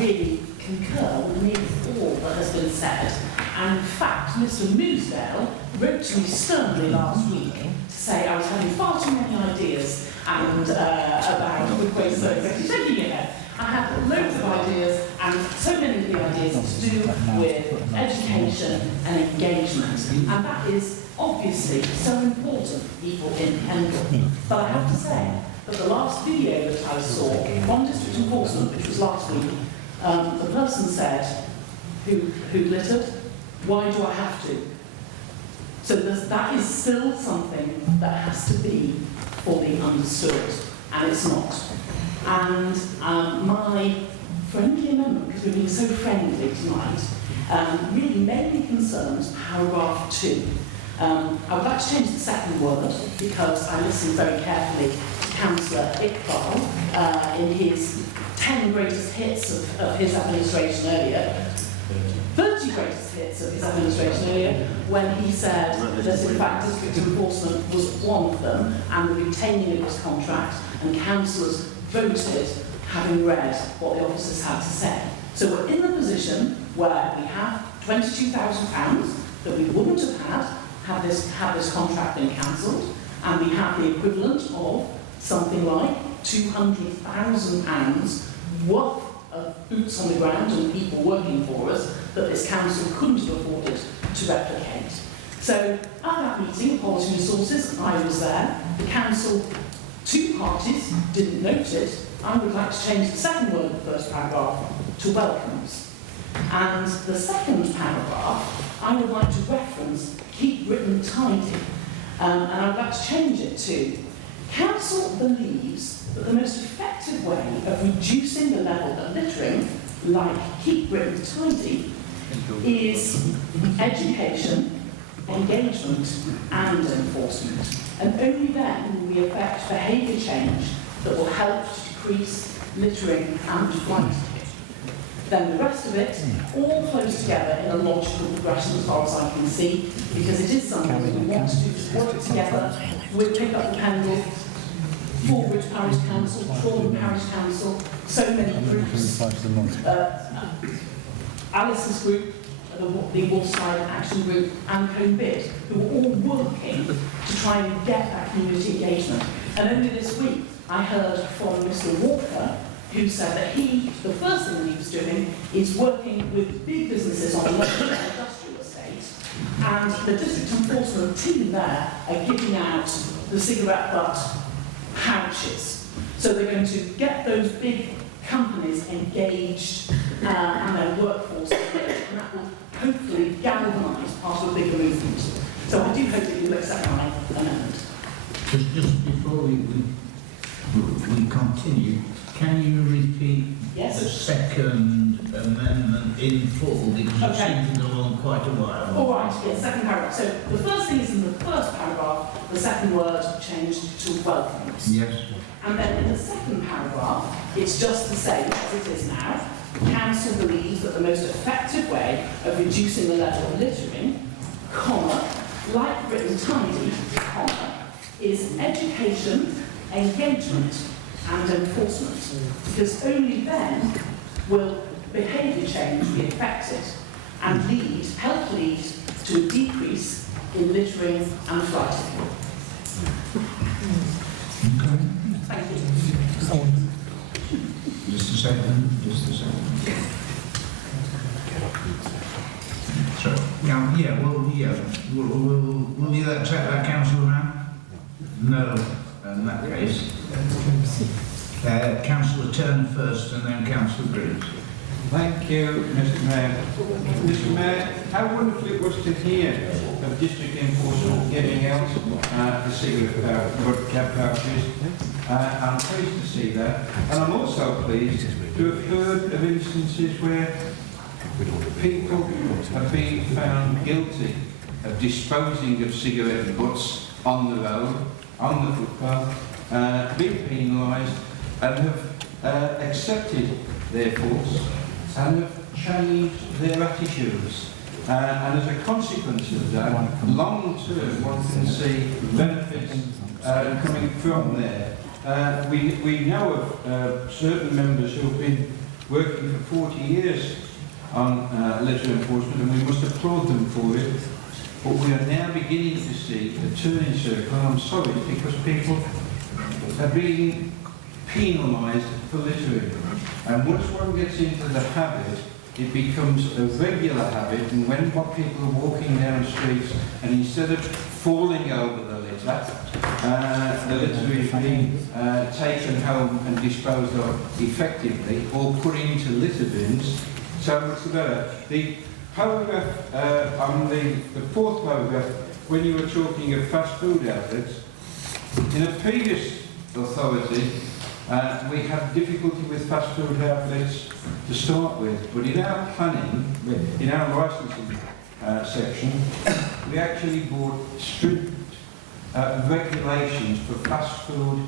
really concur with nearly all that has been said. And in fact, Mr. Moosdale wrote to me sternly last week to say I was having far too many ideas and about with waste service. He said, you know, I have loads of ideas, and so many of the ideas to do with education and engagement. And that is obviously so important for people in Pendle. But I have to say that the last video that I saw from District Enforcement, which was last week, the person said, who littered, why do I have to? So that is still something that has to be fully understood, and it's not. And my friendly amendment, because we're being so friendly tonight, really mainly concerns paragraph 2. I would like to change the second word, because I listened very carefully to Councillor Iqbal in his 10 greatest hits of his administration earlier, 30 greatest hits of his administration earlier, when he said that in fact district enforcement was one of them, and the retaining of his contract, and councillors voted having read what the officers had to say. So we're in the position where we have £22,000 that we wouldn't have had this contract been cancelled, and we have the equivalent of something like £200,000 worth of boots on the ground and people working for us that this council couldn't have afforded to replicate. So at that meeting, Policy Resources, I was there, the council, 2 parties didn't note it. I would like to change the second word of the first paragraph to welcomes. And the second paragraph, I would like to reference keep Britain tidy. And I would like to change it to Council believes that the most effective way of reducing the level of littering, like keep Britain tidy, is education, engagement and enforcement. And only then will we effect behaviour change that will help to decrease littering and flight. Then the rest of it all flows together in a logical progression as far as I can see, because it is something that we want to do to work together with Pick Up the Pendle, Fallbridge Parish Council, Trawley Parish Council, so many groups, Alice's group, the Wolfside Action Group, and Combe Bid, who are all working to try and get that community engagement. And only this week, I heard from Mr. Walker, who said that the first thing that he was doing is working with big businesses on a local industrial estate, and the district enforcement team there are giving out the cigarette butt pouches. So they're going to get those big companies engaged and their workforce engaged, and that will hopefully galvanise part of a bigger movement. So I do hope that you'll accept my amendment. Just before we continue, can you repeat the second amendment in full, because it seems to go on quite a while? All right, yes, second paragraph. So the first thing is in the first paragraph, the second word changed to welcomes. Yes. And then in the second paragraph, it's just the same as it is now. Council believes that the most effective way of reducing the level of littering, comma, like Britain tidy, comma, is education, engagement and enforcement, because only then will behaviour change be effected and help lead to a decrease in littering and flighting. Thank you. Just a second, just a second. So, will you accept that, Councillor? No, in that case. Councillor Turner first and then Councillor Greaves. Thank you, Mr. Mayor. Mr. Mayor, how wonderful it was to hear of district enforcement getting out the cigarette pouches. I'm pleased to see that. And I'm also pleased to have heard of instances where people have been found guilty of disposing of cigarette butts on the road, on the footpath, been penalised and have accepted their faults and have changed their attitudes. And as a consequence of that, long term one can see benefits coming from there. We know of certain members who have been working for 40 years on litter enforcement, and we must applaud them for it. But we are now beginning to see a turning circle, and I'm sorry, because people are being penalised for littering. And once one gets into the habit, it becomes a regular habit, and when people are walking down streets, and instead of falling over the litter is being taken home and disposed of effectively, or put into litter bins, so much the better. The paragraph on the fourth paragraph, when you were talking of fast food outlets, in a previous authority, we had difficulty with fast food outlets to start with, but in our planning, in our licensing section, we actually brought strict regulations for fast food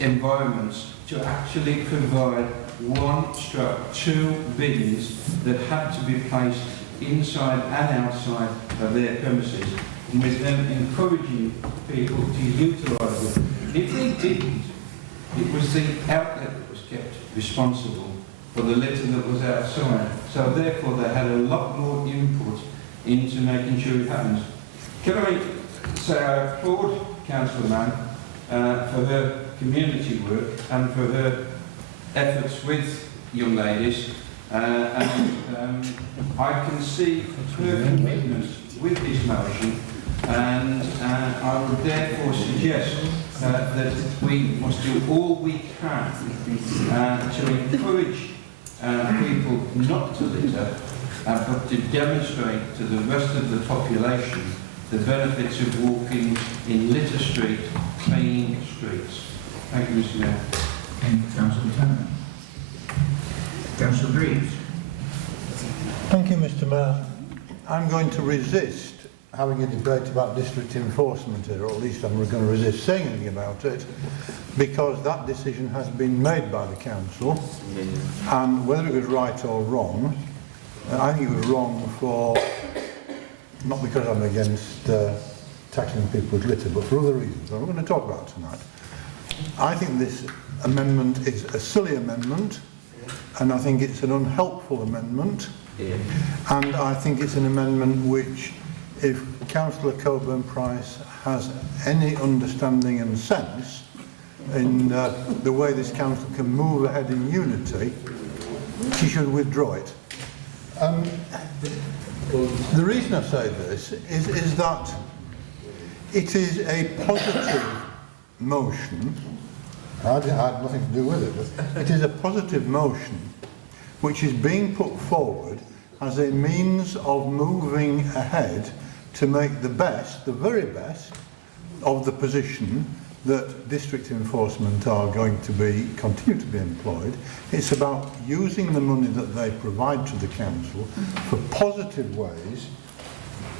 environments to actually provide 1/2 bins that had to be placed inside and outside of their premises, and with them encouraging people to utilise it. If they didn't, it was the outlet that was kept responsible for the litter that was outside. So therefore they had a lot more input into making sure it happens. Can I say I applaud Councillor Mann for her community work and for her efforts with young ladies, and I can see her commitment with this motion, and I would therefore suggest that we must do all we can to encourage people not to litter, but to demonstrate to the rest of the population the benefits of walking in litter-street, clean streets. Thank you, Mr. Mayor. Thank you, Councillor Turner. Councillor Greaves. Thank you, Mr. Mayor. I'm going to resist having a debate about district enforcement here, or at least I'm going to resist saying anything about it, because that decision has been made by the council, and whether it was right or wrong, I think it was wrong for, not because I'm against taxing people with litter, but for other reasons I'm going to talk about tonight. I think this amendment is a silly amendment, and I think it's an unhelpful amendment, and I think it's an amendment which, if Councillor Coburn-Price has any understanding and sense in the way this council can move ahead in unity, she should withdraw it. The reason I say this is that it is a positive motion. I had nothing to do with it, but it is a positive motion which is being put forward as a means of moving ahead to make the best, the very best, of the position that district enforcement are going to continue to be employed. It's about using the money that they provide to the council for positive ways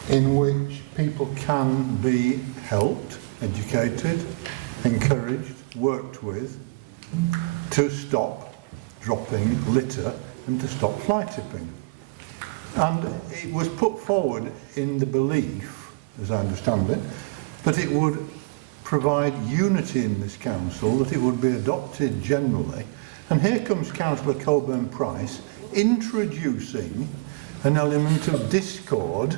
in which people can be helped, educated, encouraged, worked with to stop dropping litter and to stop fly tipping. And it was put forward in the belief, as I understand it, that it would provide unity in this council, that it would be adopted generally. And here comes Councillor Coburn-Price introducing an element of discord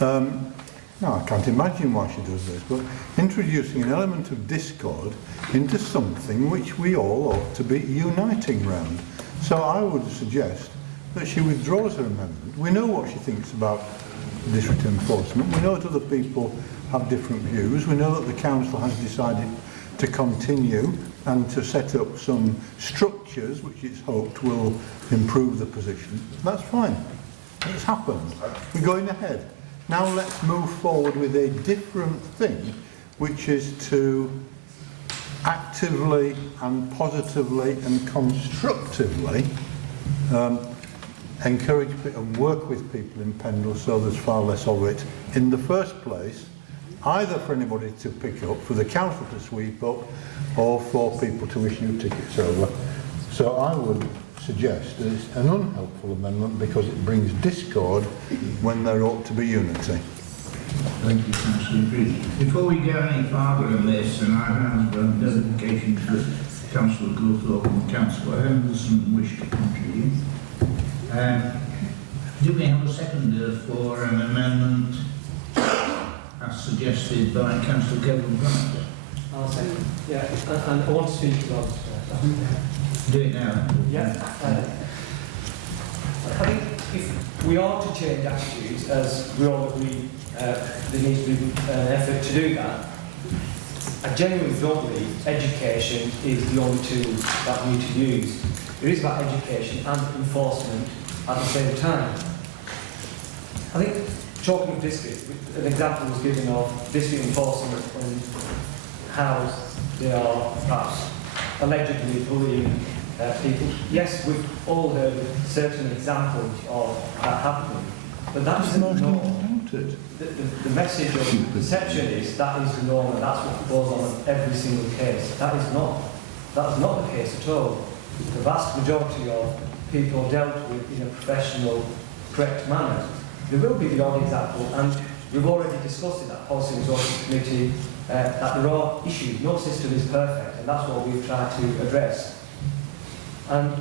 Now, I can't imagine why she does this, but introducing an element of discord into something which we all ought to be uniting round. So I would suggest that she withdraws her amendment. We know what she thinks about district enforcement. We know that other people have different views. We know that the council has decided to continue and to set up some structures which it's hoped will improve the position. That's fine. It's happened. We're going ahead. Now let's move forward with a different thing, which is to actively and positively and constructively encourage and work with people in Pendle so there's far less of it in the first place, either for anybody to pick up, for the council to sweep up, or for people to issue tickets over. So I would suggest that it's an unhelpful amendment because it brings discord when there ought to be unity. Thank you, Councillor Green. Before we go any further on this, and I have notification to Councillor Goldthorpe and Councillor Henderson wish to contribute. Do we have a seconder for an amendment as suggested by Councillor Kevin Grant? I'll second. Yeah, and I want to speak about it. Do it now. Yeah. I think if we are to change attitudes, as we all agree there needs to be an effort to do that, I genuinely don't believe education is the only tool that we need to use. It is about education and enforcement at the same time. I think, talking of district, an example was given of district enforcement and how they are perhaps allegedly bullying people. Yes, we've all heard certain examples of that happening, but that isn't the norm. The message of perception is that is the norm and that's what goes on in every single case. That is not the case at all. The vast majority of people are dealt with in a professional, correct manner. There will be the odd example, and we've already discussed in that Policy and Resources Committee that there are issues. No system is perfect, and that's what we've tried to address. And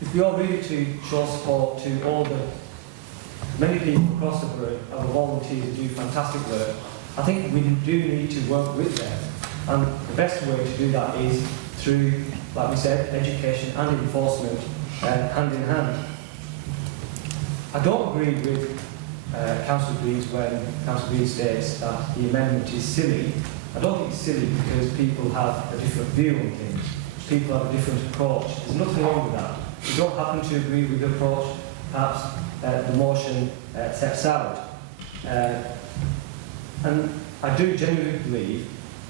if we are really to show support to all the many people across the borough and the volunteers who do fantastic work, I think we do need to work with them. And the best way to do that is through, like we said, education and enforcement hand in hand. I don't agree with Councillor Greaves when Councillor Greaves states that the amendment is silly. I don't think it's silly because people have a different view on things. People have a different approach. There's nothing wrong with that. If you don't happen to agree with the approach, perhaps the motion sets out. And I do genuinely believe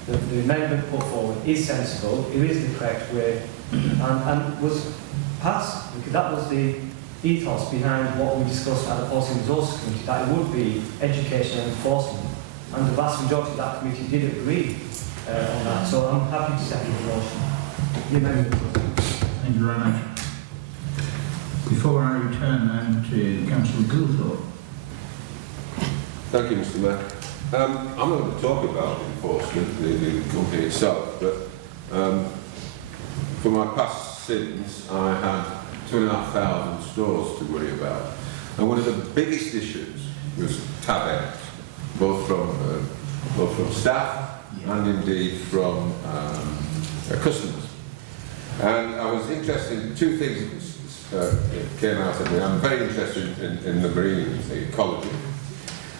that the amendment put forward is sensible, it is the correct way, and was passed, because that was the ethos behind what we discussed at the Policy and Resources Committee, that it would be education and enforcement. And the vast majority of that committee did agree on that, so I'm happy to second the motion. The amendment. Thank you very much. Before I return then to Councillor Goldthorpe. Thank you, Mr. Mayor. I'm not going to talk about enforcement, the company itself, but for my past sins, I had 2,500 stores to worry about. And one of the biggest issues was tab ends, both from staff and indeed from customers. And I was interested in two things came out of me. I'm very interested in the marine ecology.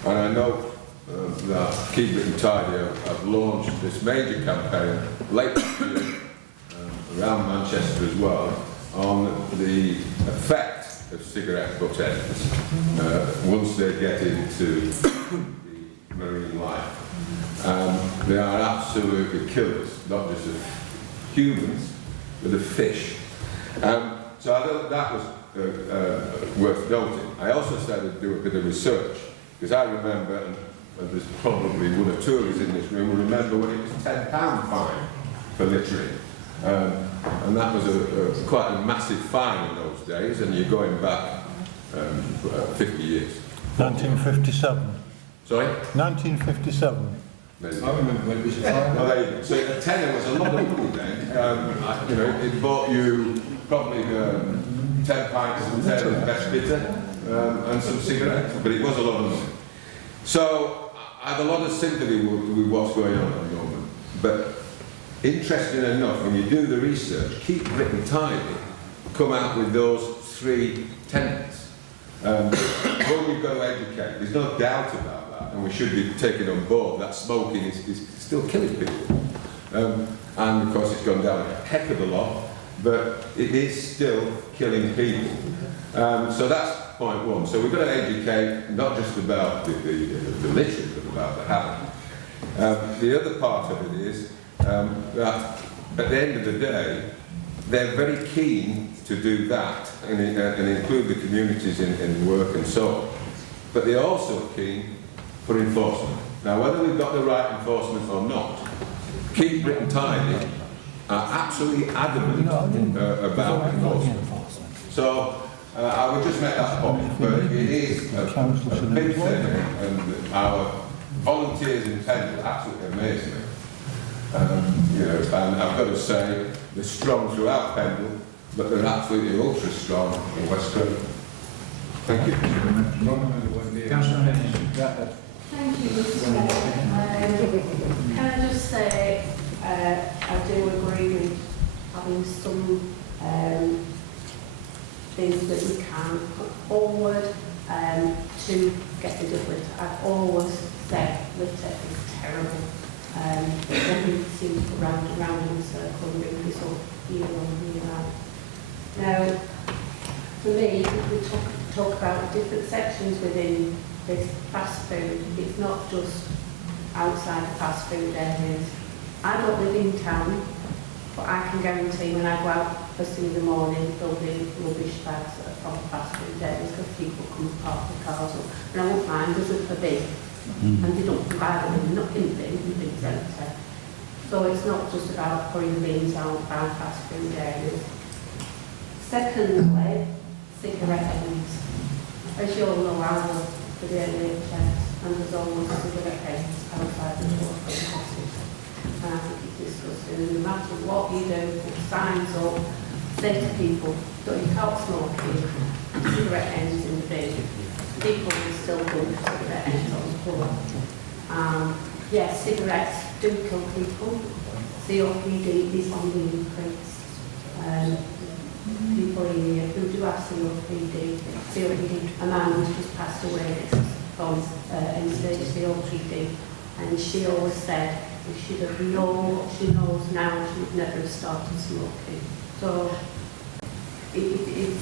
And I know that Keep It Tidy have launched this major campaign late this year, around Manchester as well, on the effect of cigarette butt ends once they get into the marine life. They are absolutely killers, not just of humans, but of fish. So I thought that was worth noting. I also started to do a bit of research, because I remember, and there's probably one or two of us in this room who remember when it was £10 fine for littering. And that was quite a massive fine in those days, and you're going back 50 years. 1957. Sorry? 1957. I remember when it was a so a tenner was a lot of money then. You know, it bought you probably 10 pints of best bitter and some cigarettes, but it was a lot of money. So I have a lot of sympathy with what's going on at the moment, but interesting enough, when you do the research, keep Britain tidy, come out with those 3 tenets. One, you've got to educate. There's no doubt about that, and we should be taking on board that smoking is still killing people. And of course it's gone down a heck of a lot, but it is still killing people. So that's point 1. So we've got to educate not just about the literary, but about the habit. The other part of it is that at the end of the day, they're very keen to do that and include the communities in work and so on. But they're also keen for enforcement. Now, whether we've got the right enforcement or not, Keep Britain Tidy are absolutely adamant about enforcement. So I would just make that point, but it is a big thing, and our volunteers in Pendle absolutely amaze me. You know, and I've got to say, they're strong throughout Pendle, but they're absolutely ultra strong in West Britain. Thank you. Councillor Haynes. Thank you, Mr. Mayor. Can I just say, I do agree with having some things that we can put forward to get rid of litter. I've always said litter is terrible. Everybody seems to go round and round in a circle and bring this up year on year out. Now, for me, if we talk about different sections within this fast food, it's not just outside the fast food areas. I don't live in town, but I can guarantee when I go out first thing in the morning, there'll be rubbish bags from fast food areas because people come to park their cars up. And I won't mind, there's a FEB. And they don't provide them, not in the big centre. So it's not just about putting bins out by fast food areas. Secondly, cigarette ends. As you all know, I work for the NHS, and there's always cigarette ends outside the door of the hospital. And I think it's disgusting. And no matter what you do, put signs up, say to people, don't you can't smoke here, cigarette ends in the bin. People will still go for cigarette ends on the floor. Yes, cigarettes do kill people. COPD is on the increase. People here who do have COPD, a man who's just passed away from end-stage COPD, and she always said if she'd have known what she knows now, she would never have started smoking. So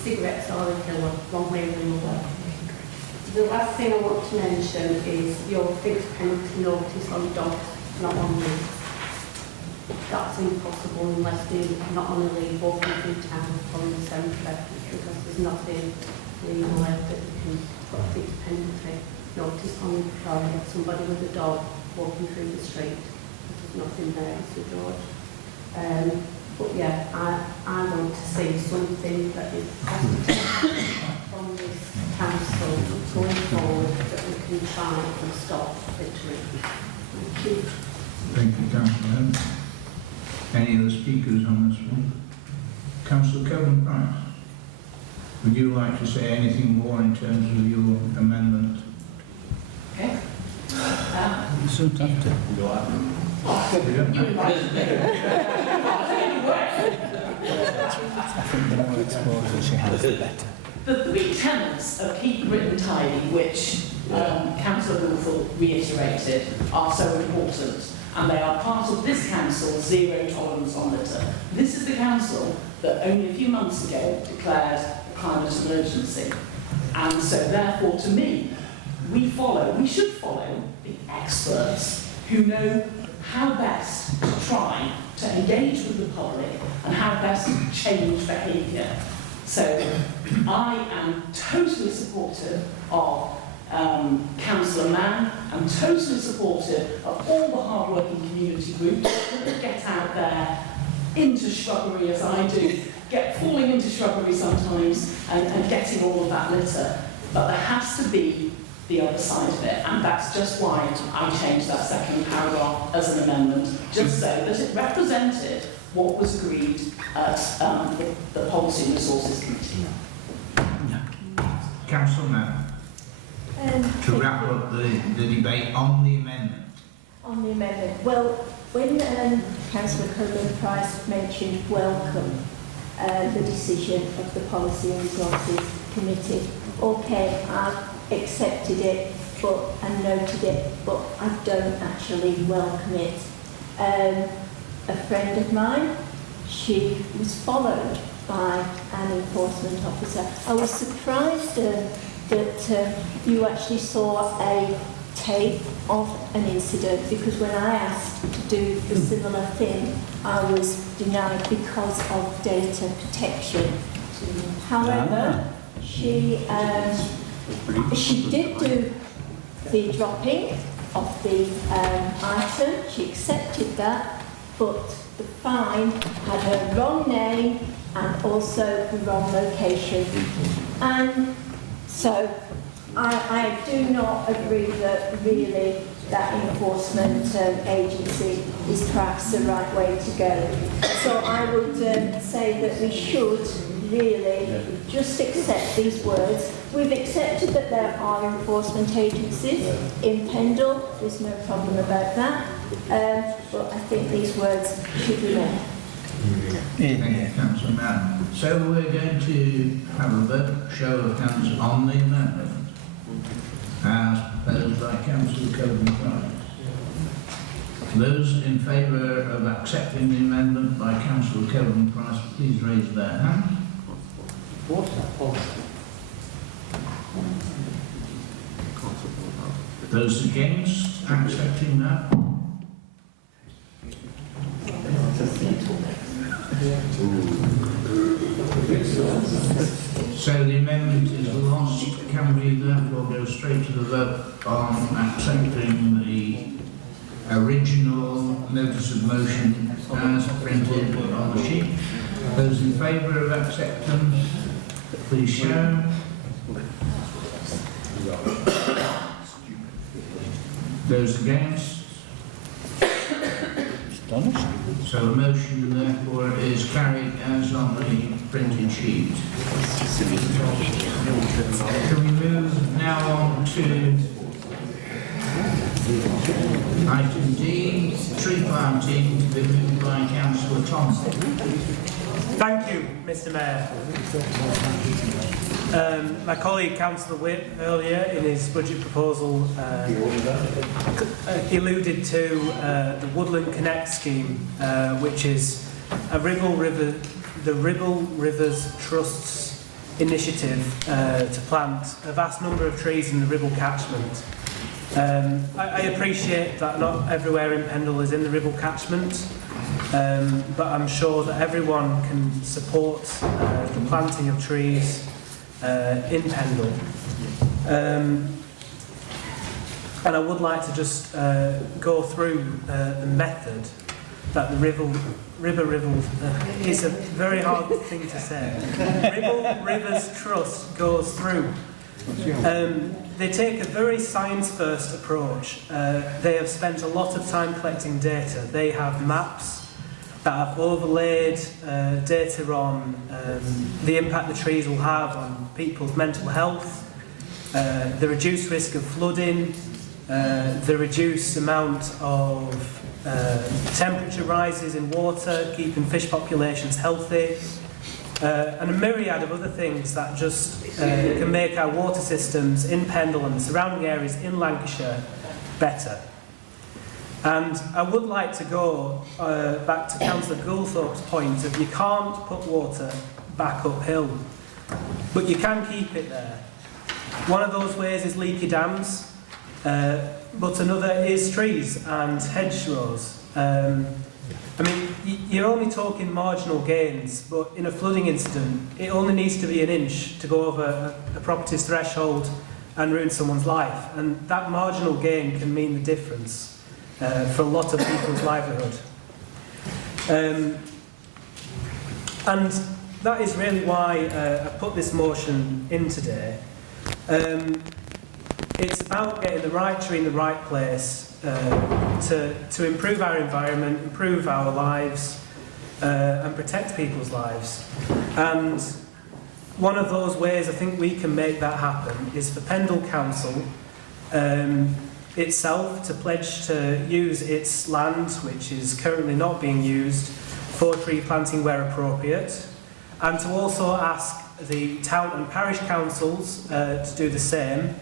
cigarettes are a killer, one way or another. The last thing I want to mention is your fixed penalty notice on dogs, not on leaves. That's impossible unless they're not on a leave walking through town from the centre, because there's nothing legal that you can put a fixed penalty notice on somebody with a dog walking through the street. There's nothing there, Mr. George. But yeah, I want to see something that is positive from this council going forward that we can try and stop littering. Thank you. Thank you, Councillor. Any other speakers on this one? Councillor Kevin Price, would you like to say anything more in terms of your amendment? Okay. You don't have to. Go out. You invited me. I think the more exposure she has, the better. The tenets of Keep Britain Tidy, which Councillor Boothall reiterated, are so important, and they are part of this council's zero tolerance on litter. This is the council that only a few months ago declared a climate emergency, and so therefore, to me, we should follow the experts who know how best to try to engage with the public and how best to change behaviour. So I am totally supportive of Councillor Mann. I'm totally supportive of all the hard-working community groups that get out there into shrubbery as I do, falling into shrubbery sometimes and getting all of that litter. But there has to be the other side of it, and that's just why I changed that second paragraph as an amendment, just so that it represented what was agreed at the Policy and Resources Committee. Councillor Mann. to wrap up the debate on the amendment. On the amendment. Well, when Councillor Coburn-Price mentioned welcome the decision of the Policy and Resources Committee, okay, I've accepted it and noted it, but I don't actually welcome it. A friend of mine, she was followed by an enforcement officer. I was surprised that you actually saw a tape of an incident, because when I asked to do the similar thing, I was denied because of data protection. However, she did do the dropping of the item. She accepted that, but the fine had her wrong name and also the wrong location. And so I do not agree that really that enforcement agency is perhaps the right way to go. So I would say that we should really just accept these words. We've accepted that there are enforcement agencies in Pendle, there's no problem about that, but I think these words should remain. Thank you, Councillor Mann. So we're going to have a vote, show of hands on the amendment, as proposed by Councillor Coburn-Price. Those in favour of accepting the amendment by Councillor Coburn-Price, please raise their hand. Those against accepting that? So the amendment is lost. Can we therefore go straight to the vote on accepting the original notice of motion as printed on the sheet? Those in favour of acceptance, please show. Those against? So the motion therefore is carried as on the printed sheet. Can we move now on to item D, tree planting, to be moved by Councillor Thompson. Thank you, Mr. Mayor. My colleague Councillor Whip earlier in his budget proposal alluded to the Woodland Connect scheme, which is the Ribble Rivers Trust's initiative to plant a vast number of trees in the Ribble catchment. I appreciate that not everywhere in Pendle is in the Ribble catchment, but I'm sure that everyone can support the planting of trees in Pendle. And I would like to just go through the method that the Ribble it's a very hard thing to say. Ribble Rivers Trust goes through. They take a very science-first approach. They have spent a lot of time collecting data. They have maps that have overlaid data on the impact the trees will have on people's mental health, the reduced risk of flooding, the reduced amount of temperature rises in water, keeping fish populations healthy, and a myriad of other things that just can make our water systems in Pendle and the surrounding areas in Lancashire better. And I would like to go back to Councillor Goulthorpe's point of you can't put water back uphill, but you can keep it there. One of those ways is leaky dams, but another is trees and hedgerows. I mean, you're only talking marginal gains, but in a flooding incident, it only needs to be an inch to go over a property's threshold and ruin someone's life. And that marginal gain can mean the difference for a lot of people's livelihood. And that is really why I put this motion in today. It's about getting the right tree in the right place to improve our environment, improve our lives, and protect people's lives. And one of those ways I think we can make that happen is for Pendle Council itself to pledge to use its land, which is currently not being used, for tree planting where appropriate, and to also ask the town and parish councils to do the same.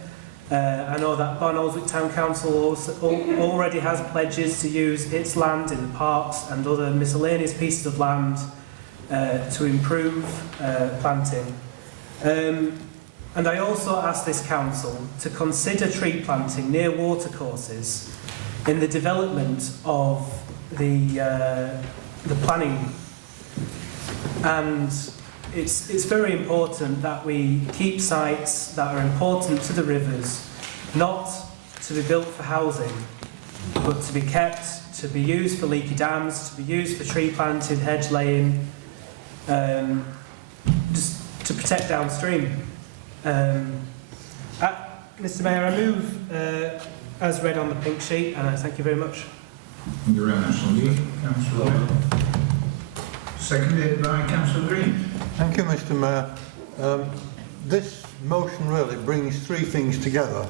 I know that Barnoldswick Town Council also already has pledges to use its land in the parks and other miscellaneous pieces of land to improve planting. And I also asked this council to consider tree planting near watercourses in the development of the planning. And it's very important that we keep sites that are important to the rivers, not to be built for housing, but to be kept, to be used for leaky dams, to be used for tree planting, hedge laying, just to protect downstream. Mr. Mayor, I move as read on the pink sheet, and I thank you very much. Thank you very much indeed, Councillor. Seconded by Councillor Green. Thank you, Mr. Mayor. This motion really brings three things together.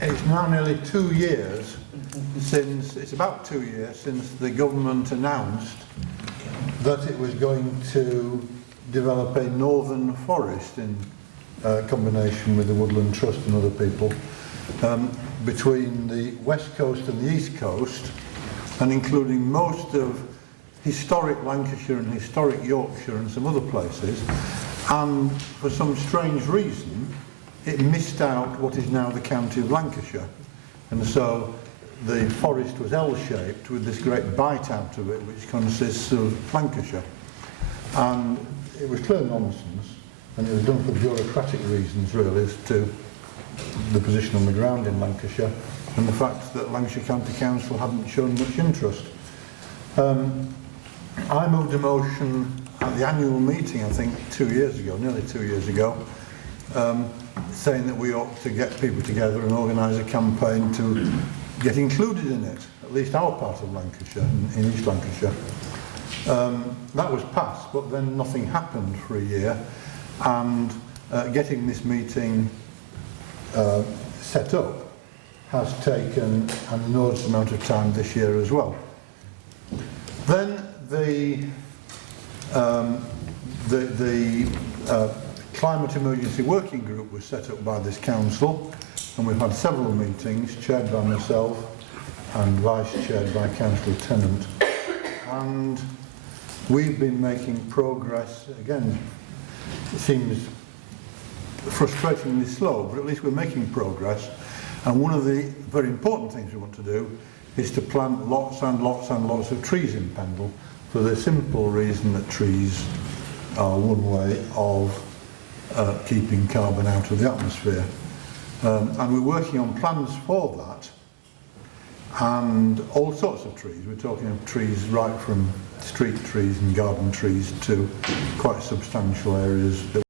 It's now nearly 2 years since, it's about 2 years since the government announced that it was going to develop a northern forest in combination with the Woodland Trust and other people between the west coast and the east coast, and including most of historic Lancashire and historic Yorkshire and some other places, and for some strange reason it missed out what is now the county of Lancashire, and so the forest was L-shaped with this great bite out of it which consists of Lancashire, and it was clear nonsense, and it was done for bureaucratic reasons really as to the position on the ground in Lancashire and the fact that Lancashire County Council hadn't shown much interest. I moved a motion at the annual meeting, I think 2 years ago, nearly 2 years ago, saying that we ought to get people together and organise a campaign to get included in it, at least our part of Lancashire, in East Lancashire. That was passed, but then nothing happened for a year, and getting this meeting set up has taken an enormous amount of time this year as well. Then the Climate Emergency Working Group was set up by this council, and we've had several meetings chaired by myself and vice chaired by Councillor Tennant, and we've been making progress. Again, it seems frustratingly slow, but at least we're making progress, and one of the very important things we want to do is to plant lots and lots and lots of trees in Pendle, for the simple reason that trees are one way of keeping carbon out of the atmosphere. And we're working on plans for that, and all sorts of trees. We're talking of trees right from street trees and garden trees to quite substantial areas that